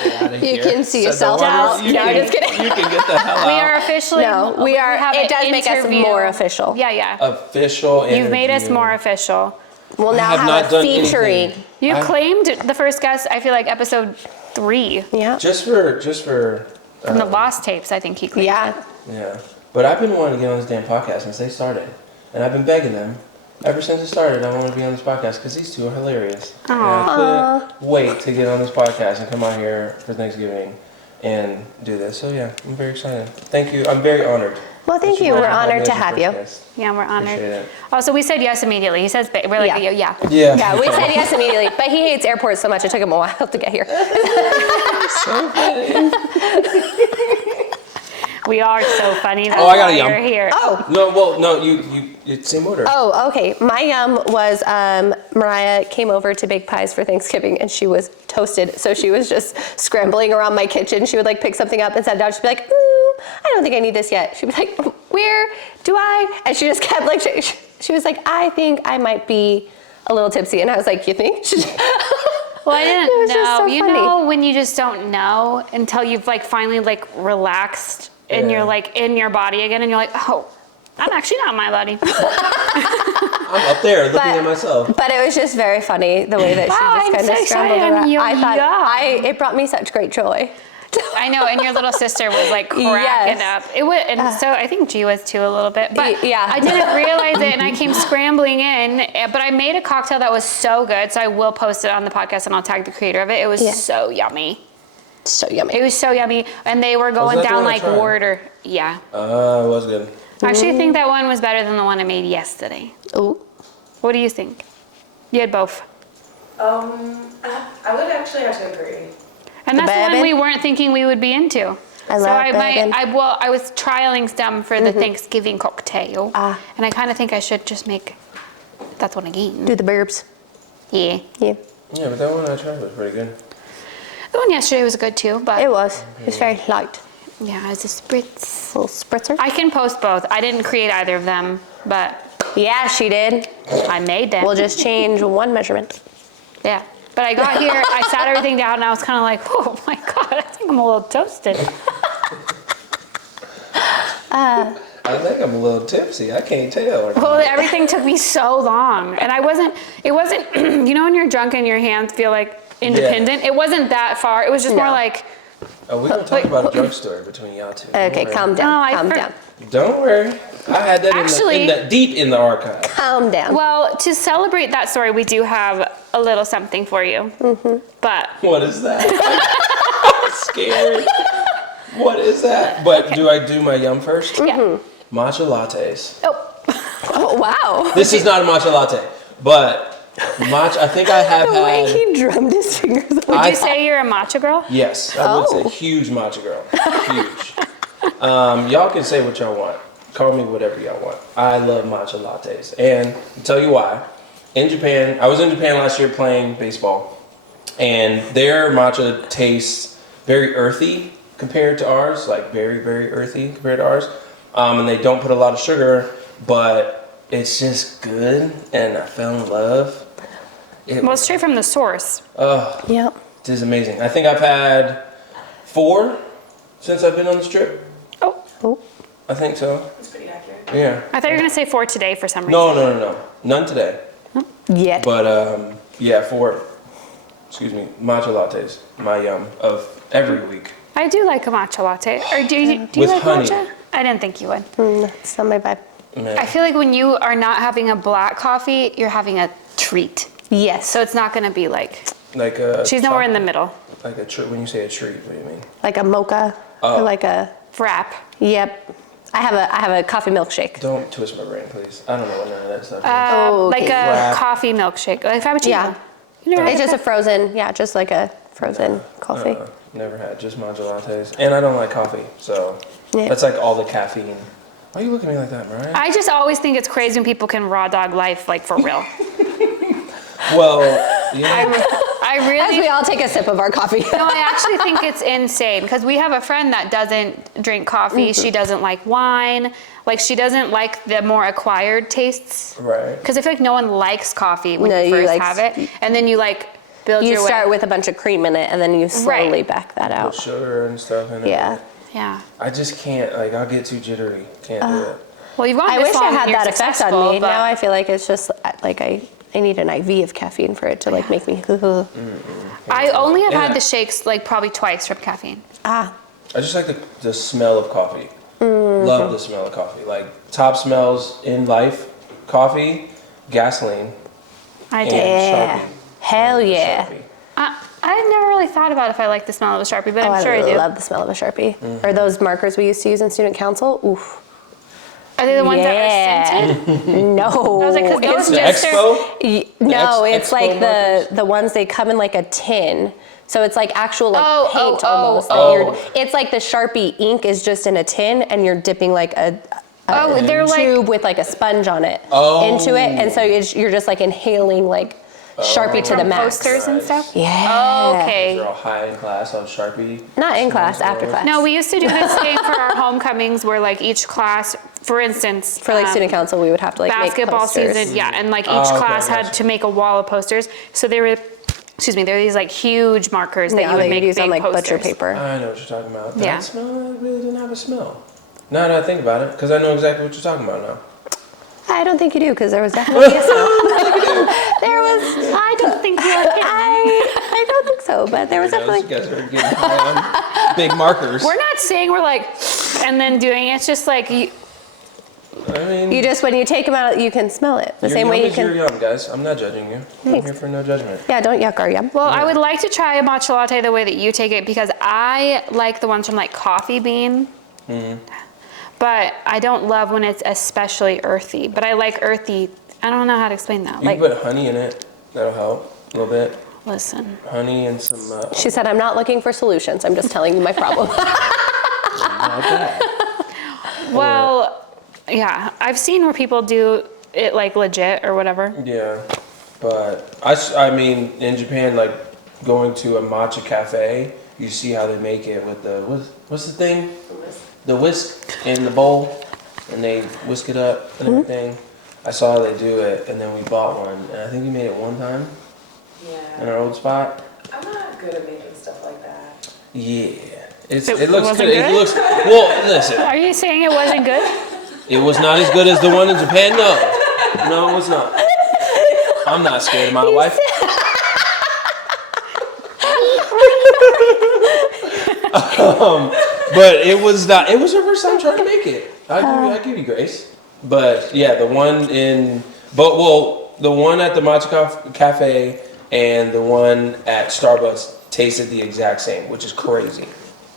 Get out of You here. can see Said the yourself word. out. You No, can, just kidding. You can get the hell out. We are officially. No, we are. have It an does make us interview. more official. Yeah. official. You've made us interview. more official. We'll now have not have a done featuring. anything. You I- claimed the first guest. I feel like episode 3 Yeah. Just for. from the Lost tapes. I think he claimed. Yeah. Yeah. But I've been wanting to get on this damn podcast since they started, and I've been begging them. Ever since it started, I want to be on this podcast because these two are hilarious. And I couldn't wait to get on this podcast and come out here for Thanksgiving and do this. So yeah, I'm very excited. Thank you. I'm very honored. Well, thank that you. guys We're invited me honored to as your have first you. guest. Yeah, we're honored. Appreciate it. Also, we said yes immediately. He says, we're like, Yeah. yeah. Yeah. Yeah, we said yes immediately, but he hates airports so much it took him a while to get here. So funny. We are so funny. That's I got a why yum. you're here. Oh. No, well, no, it's same order. Oh, okay. My yum was Mariah came over to bake pies for Thanksgiving and she was toasted. So she was just scrambling around my kitchen. She would like pick something up and set it down. She'd be like, I don't think I need this yet. She'd be like, where do I? And she just kept like, she was like, I think I might be a little tipsy. And I was like, you think? Well, I It didn't was just know. so You funny. know when you just don't know until you've like finally like relaxed and Yeah. you're like in your body again and you're like, oh, I'm actually not in my body. I'm up there looking at myself. But it was just very funny the way that Wow, she I'm just kind so of scrambled excited. around. Yum, I thought yum. it brought me such great joy. I know, and your little sister was like cracking Yes. up. It was, and so I think G was too a little bit, but Yeah. I didn't realize it, and I came scrambling in. But I made a cocktail that was so good, so I will post it on the podcast, and I'll tag the creator of it. It was Yeah. so yummy. So yummy. It was so yummy, and they were going that the down one I like tried? order. Yeah, It was good. I actually think that one was better than the one I made yesterday. Ooh. What do you think? You had both. I would actually have to agree. And The that's the one bourbon? we weren't thinking we would be into. I love bourbon. I was trialing some for the Thanksgiving cocktail. And I kind of think I should just make that one again. Do the burbs. Yeah. Yeah. Yeah, but that one I tried was pretty good. The one yesterday was good too, but It was. It was very light. yeah, it's a spritz. Little spritzer. I can post both. I didn't create either of them, but Yeah, she did. I made them. We'll just change one measurement. Yeah. But I got here, I sat everything down, and I was kind of like, oh my God, I think I'm a little toasted. I think I'm a little tipsy. I can't tell. Well, everything took me so long. And it wasn't, you know when you're drunk and your hands feel like independent? It wasn't that far. It was just more No. like, Oh, we're gonna talk about a drug story between y'all two. Okay, calm No, down. I Calm for- down. Don't worry. I had that Actually- deep in the archive. Calm down. well, to celebrate that story, we do have a little something for you. But What is that? I'm scared. What is that? But do I do my yum first? yeah. Matcha lattes. Oh, wow. This is not a matcha latte, but matcha. I think I have The way had. he drummed his fingers. Would you say you're a matcha girl? Yes, I would Oh. say huge matcha girl. Huge. Y'all can say what y'all want. Call me whatever y'all want. I love matcha lattes. And I'll tell you why. In Japan, I was in Japan last year playing baseball. And their matcha tastes very earthy compared to ours. Like very, very earthy compared to ours. And they don't put a lot of sugar, but it's just good. And I fell in love. Well, straight from the source. Yep. It is amazing. I think I've had 4 since I've been on this trip. Oh. I think so. That's pretty accurate. Yeah. I thought you were going to say 4 today for some reason. No. None today. Yet. But yeah, 4. Excuse me. Matcha lattes. My yum of every week. I do like a matcha latte. Or do you With like honey. matcha? I didn't think you would. It's not my vibe. Man. I feel like when you are not having a black coffee, you're having a treat. Yes. So it's not going to be like, Like a. she's nowhere in the middle. Like a treat. When you say a treat, what do you mean? Like a mocha. Or like a. Frap. Yep. I have a coffee milkshake. Don't twist my brain, please. I don't know what none of that stuff is. Like a Frap. coffee milkshake. Like frappuccino. Yeah. You never It's had just a frozen. Yeah, just like a frozen coffee. Never had. Just matcha lattes. And I don't like coffee, so Yeah. that's like all the caffeine. Why are you looking at me like that, Mariah? I just always think it's crazy when people can raw dog life like for real. Well, yeah. I As really we all take a sip of our coffee. No, I actually think it's insane because we have a friend that doesn't drink coffee. She doesn't like wine. Like she doesn't like the more acquired tastes. Right. Because I feel like no one likes coffee when No, you you first like- have it, and then you like build You your start way. with a bunch of cream in it, and then you slowly Right. back that out. Sugar and stuff in it. Yeah. Yeah. I just can't, like, I'll get too jittery. Can't do it. Well, you've gone I this wish I long had and you're that effect on successful, me. but- Now I feel like it's just like I need an IV of caffeine for it to like make me. I only have Yeah. had the shakes like probably twice from caffeine. Ah. I just like the smell of coffee. Love the smell of coffee. Like, top smells in life, coffee, gasoline, I and did. Yeah. Sharpie. Hell And yeah. Sharpie. I've never really thought about if I like the smell of a Sharpie, but Oh, I'm sure I do. love the smell of a Sharpie. Or those markers we used to use in student council. Oof. Are they the ones that Yeah. are scented? No. I was like, 'cause those The just Expo? No, Ex- it's Expo like markers? the ones they come in like a tin. So it's like actual like Oh, paint oh, almost. oh, that oh. you're- It's like the Sharpie ink is just in a tin and you're dipping like a Oh, they're like tube with like a sponge on it Oh. into it. And so you're just like inhaling like Sharpie to the from max. posters and Nice. stuff. Yeah. Oh, okay. They're all high in class on Sharpie. Not in class, after class. No, we used to do this thing for our homecomings where like each class, for instance, For like student council, we would have to like basketball make posters. season, yeah, and like each Oh, okay, class had gotcha. to make a wall of posters. So they were, excuse me, there were these like huge markers that Yeah, you would that make you'd use big on like posters. butcher paper. I know what you're talking about. That Yeah. smell really didn't have a smell. Now that I think about it, because I know exactly what you're talking about now. I don't think you do because there was definitely a smell. There was. I don't think you like it. I don't think so, but there was You definitely. guys are getting high on big markers. We're not saying we're like, and then doing it. It's just like, you, I mean, You just when you take them out, you can smell it the your same yum way you is your can. yum, guys. I'm not judging you. I'm here for no judgment. Yeah, don't yuck our yum. well, I would like to try a matcha latte the way that you take it because I like the ones from like Coffee Bean. But I don't love when it's especially earthy. But I like earthy. I don't know how to explain that. You Like, can put honey in it. That'll help. A little bit. Listen. Honey and some. She said, I'm not looking for solutions. I'm just telling you my problem. Not bad. Well, yeah. I've seen where people do it like legit or whatever. Yeah, but I mean, in Japan, like going to a matcha cafe, you see how they make it with the what's the thing? The whisk in the bowl, and they whisk it up and everything. I saw how they do it, and then we bought one, and I think we made it one time in Yeah. our old spot. I'm not good at making stuff like that. Yeah, it It looks wasn't good. good? It looks well. Listen, Are you saying it wasn't good? it was not as good as the one in Japan. No, it was not. I'm not scared of my wife. But it was not. It was her first time trying to make it. I give you grace. But yeah, the one the one at the matcha cafe and the one at Starbucks tasted the exact same, which is crazy.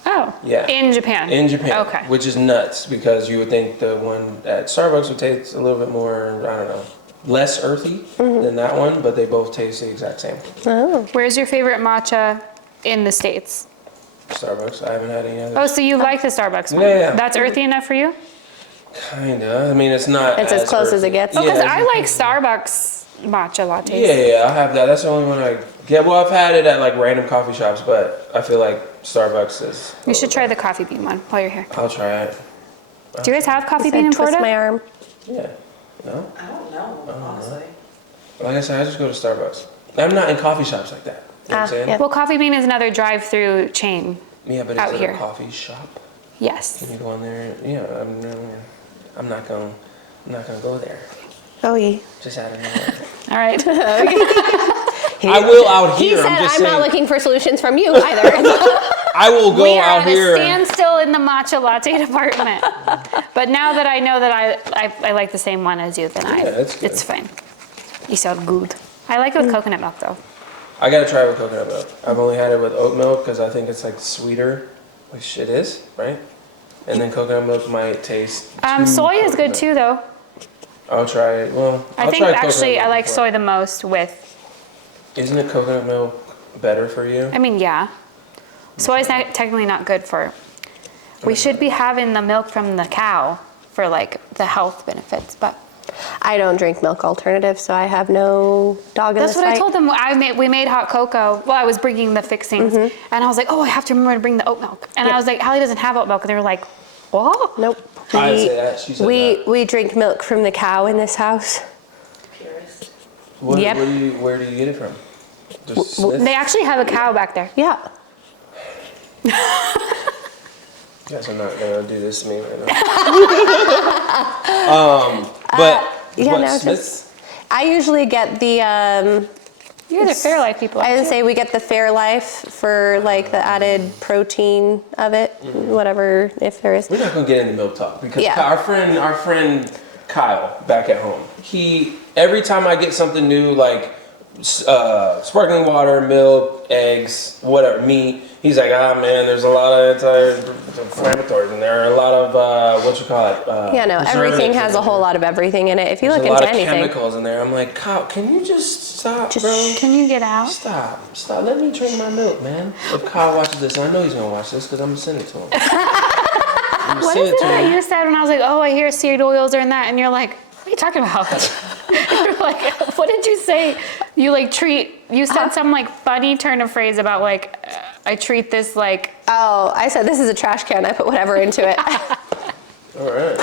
Oh. Yeah. In Japan. In Japan. Okay. Which is nuts because you would think the one at Starbucks would taste a little bit more, I don't know, less earthy than that one, but they both taste the exact same. Oh. Where's your favorite matcha in the States? Starbucks. I haven't had any other. Oh, so you like the Starbucks one? Yeah. That's earthy enough for you? Kinda. I mean, it's not. It's as close as it gets. Because Yeah, I like Starbucks matcha lattes. Yeah, I have that. That's the only one I get. Well, I've had it at like random coffee shops, but I feel like Starbucks is. You should try the coffee bean one while you're here. I'll try it. Do you guys have coffee Said, bean in twist Florida? my arm. Yeah. No? I don't know, honestly. Like I said, I just go to Starbucks. I'm not in coffee shops like that. You know what I'm saying? yeah. Well, Coffee Bean is another drive-through chain. Yeah, but Out is it here. a coffee shop? Yes. Can you go in there? Yeah, I'm not gonna go there. Oh, yeah. Just out of nowhere. All right. I will out He here. said, I'm just I'm saying. not looking for solutions from you either. I will go We are out at a here. standstill in the matcha latte department. But now that I know that I like the same one as you, then that's good. it's fine. You sound good. I like it with coconut milk though. I gotta try it with coconut milk. I've only had it with oat milk because I think it's like sweeter, which it is, right? And then coconut milk might taste. Soy is good too though. I'll try it. Well, I I'll think try actually coconut I milk like before. soy the most with, Isn't it coconut milk better for you? I mean, yeah. Soy is not, technically not good for, we should be having the milk from the cow for like the health benefits, but. I don't drink milk alternatives, so I have no dog in That's this what fight. I told them. We made hot cocoa. Well, I was bringing the fixings, and I was like, "Oh, I have to remember to bring the oat milk." And I was like, "Allie doesn't have oat milk," and they were like, "What?" Nope. I'd say that. She said that. We drink milk from the cow in this house. Purist. Yep. Where do you get it from? Just Smith? They actually have a cow back there. Yeah. Guess I'm not gonna do this to me right now. But yeah, what, no, Smith's? I usually get the, You're the Fairlife people. I would say we get the Fairlife for like the added protein of it, whatever, if there is. We're not gonna get into milk talk because Yeah. our friend Kyle back at home, he every time I get something new like sparkling water, milk, eggs, whatever, meat, he's like, man, there's a lot of anti-inflammatories in there, a lot of what you call it. Yeah, no, everything has a whole lot of everything in it. If you There's look a lot into of anything. chemicals in there. I'm like, Kyle, can you just stop, bro? Can you get out? Stop. Let me drink my milk, man. If Kyle watches this, and I know he's gonna watch this because I'm gonna send it to him. What is it that you said when I was like, "Oh, I hear seed oils are in that," and you're like, "What are you talking about?" You're like, "What did you say?" You like You said some like funny turn of phrase about like, I treat this like. Oh, I said this is a trash can. I put whatever into it. All right.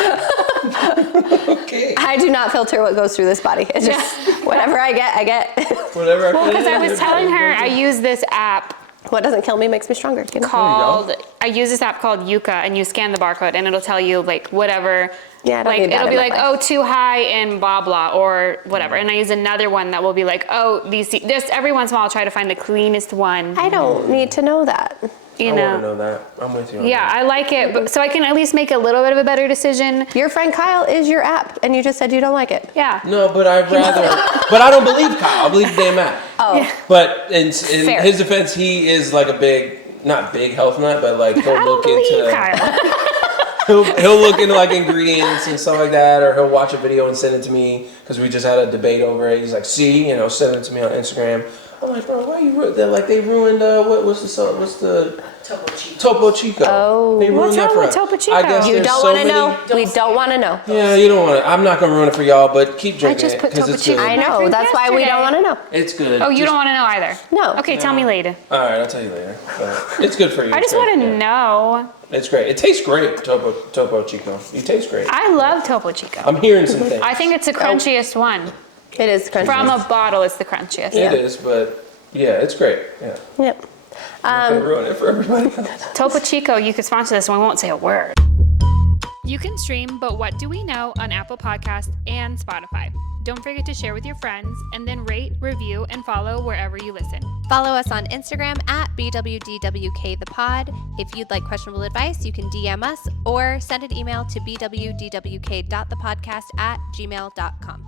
Okay. I do not filter what goes through this body. It's just whatever I get. Whatever. I Well, put because in I there, was telling her everybody I use this app What doesn't kill me makes me stronger. You know? called. I use this app called Yuka, and you scan the barcode, and it'll tell you like whatever. Yeah, I don't like need that it'll in be my like, life. oh, too high in blah blah or whatever. And I use another one that will be like, oh, just every once in a while I'll try to find the cleanest one. I don't need to know that. You I want to know. know that. I'm with you on Yeah, that. I like it, but, so I can at least make a little bit of a better decision. Your friend Kyle is your app, and you just said you don't like it. Yeah. No, but I'd rather. But I don't believe Kyle. I believe the damn app. Oh, But in Fair. his defense, he is like a not big health nut, but like he'll I don't look believe into Kyle. he'll look into like ingredients and stuff like that, or he'll watch a video and send it to me because we just had a debate over it. He's like, send it to me on Instagram. I'm like, bro, why you they're like they ruined what's the song? What's the Topo Chico. Topo Chico? Oh. They ruined What's that wrong for with us. Topo Chico? I guess You there's don't so want to many. know. We don't want to know. Yeah, you don't want to. I'm not gonna ruin it for y'all, but keep drinking just it put because Topo it's Chico. good. I My know. friend That's why we don't want to know. It's good. Oh, you don't want to know either? No. Okay, tell me later. All right, I'll tell you later. But it's good for you. I It's just great, want to yeah. know. It's great. It tastes great, Topo Chico. You taste great. I love Topo Chico. I'm hearing some things. I think it's the crunchiest one. It is crunchy. From a bottle, it's the crunchiest. Yeah. It is, but yeah, it's great. Yeah. Yep. I'm gonna ruin it for everybody else. Topo Chico, you could sponsor this and we won't say a word. You can stream But What Do We Know on Apple Podcasts and Spotify. Don't forget to share with your friends and then rate, review, and follow wherever you listen. Follow us on Instagram at BWDWK the pod. If you'd like questionable advice, you can DM us or send an email to bwdwk.thepodcast@gmail.com.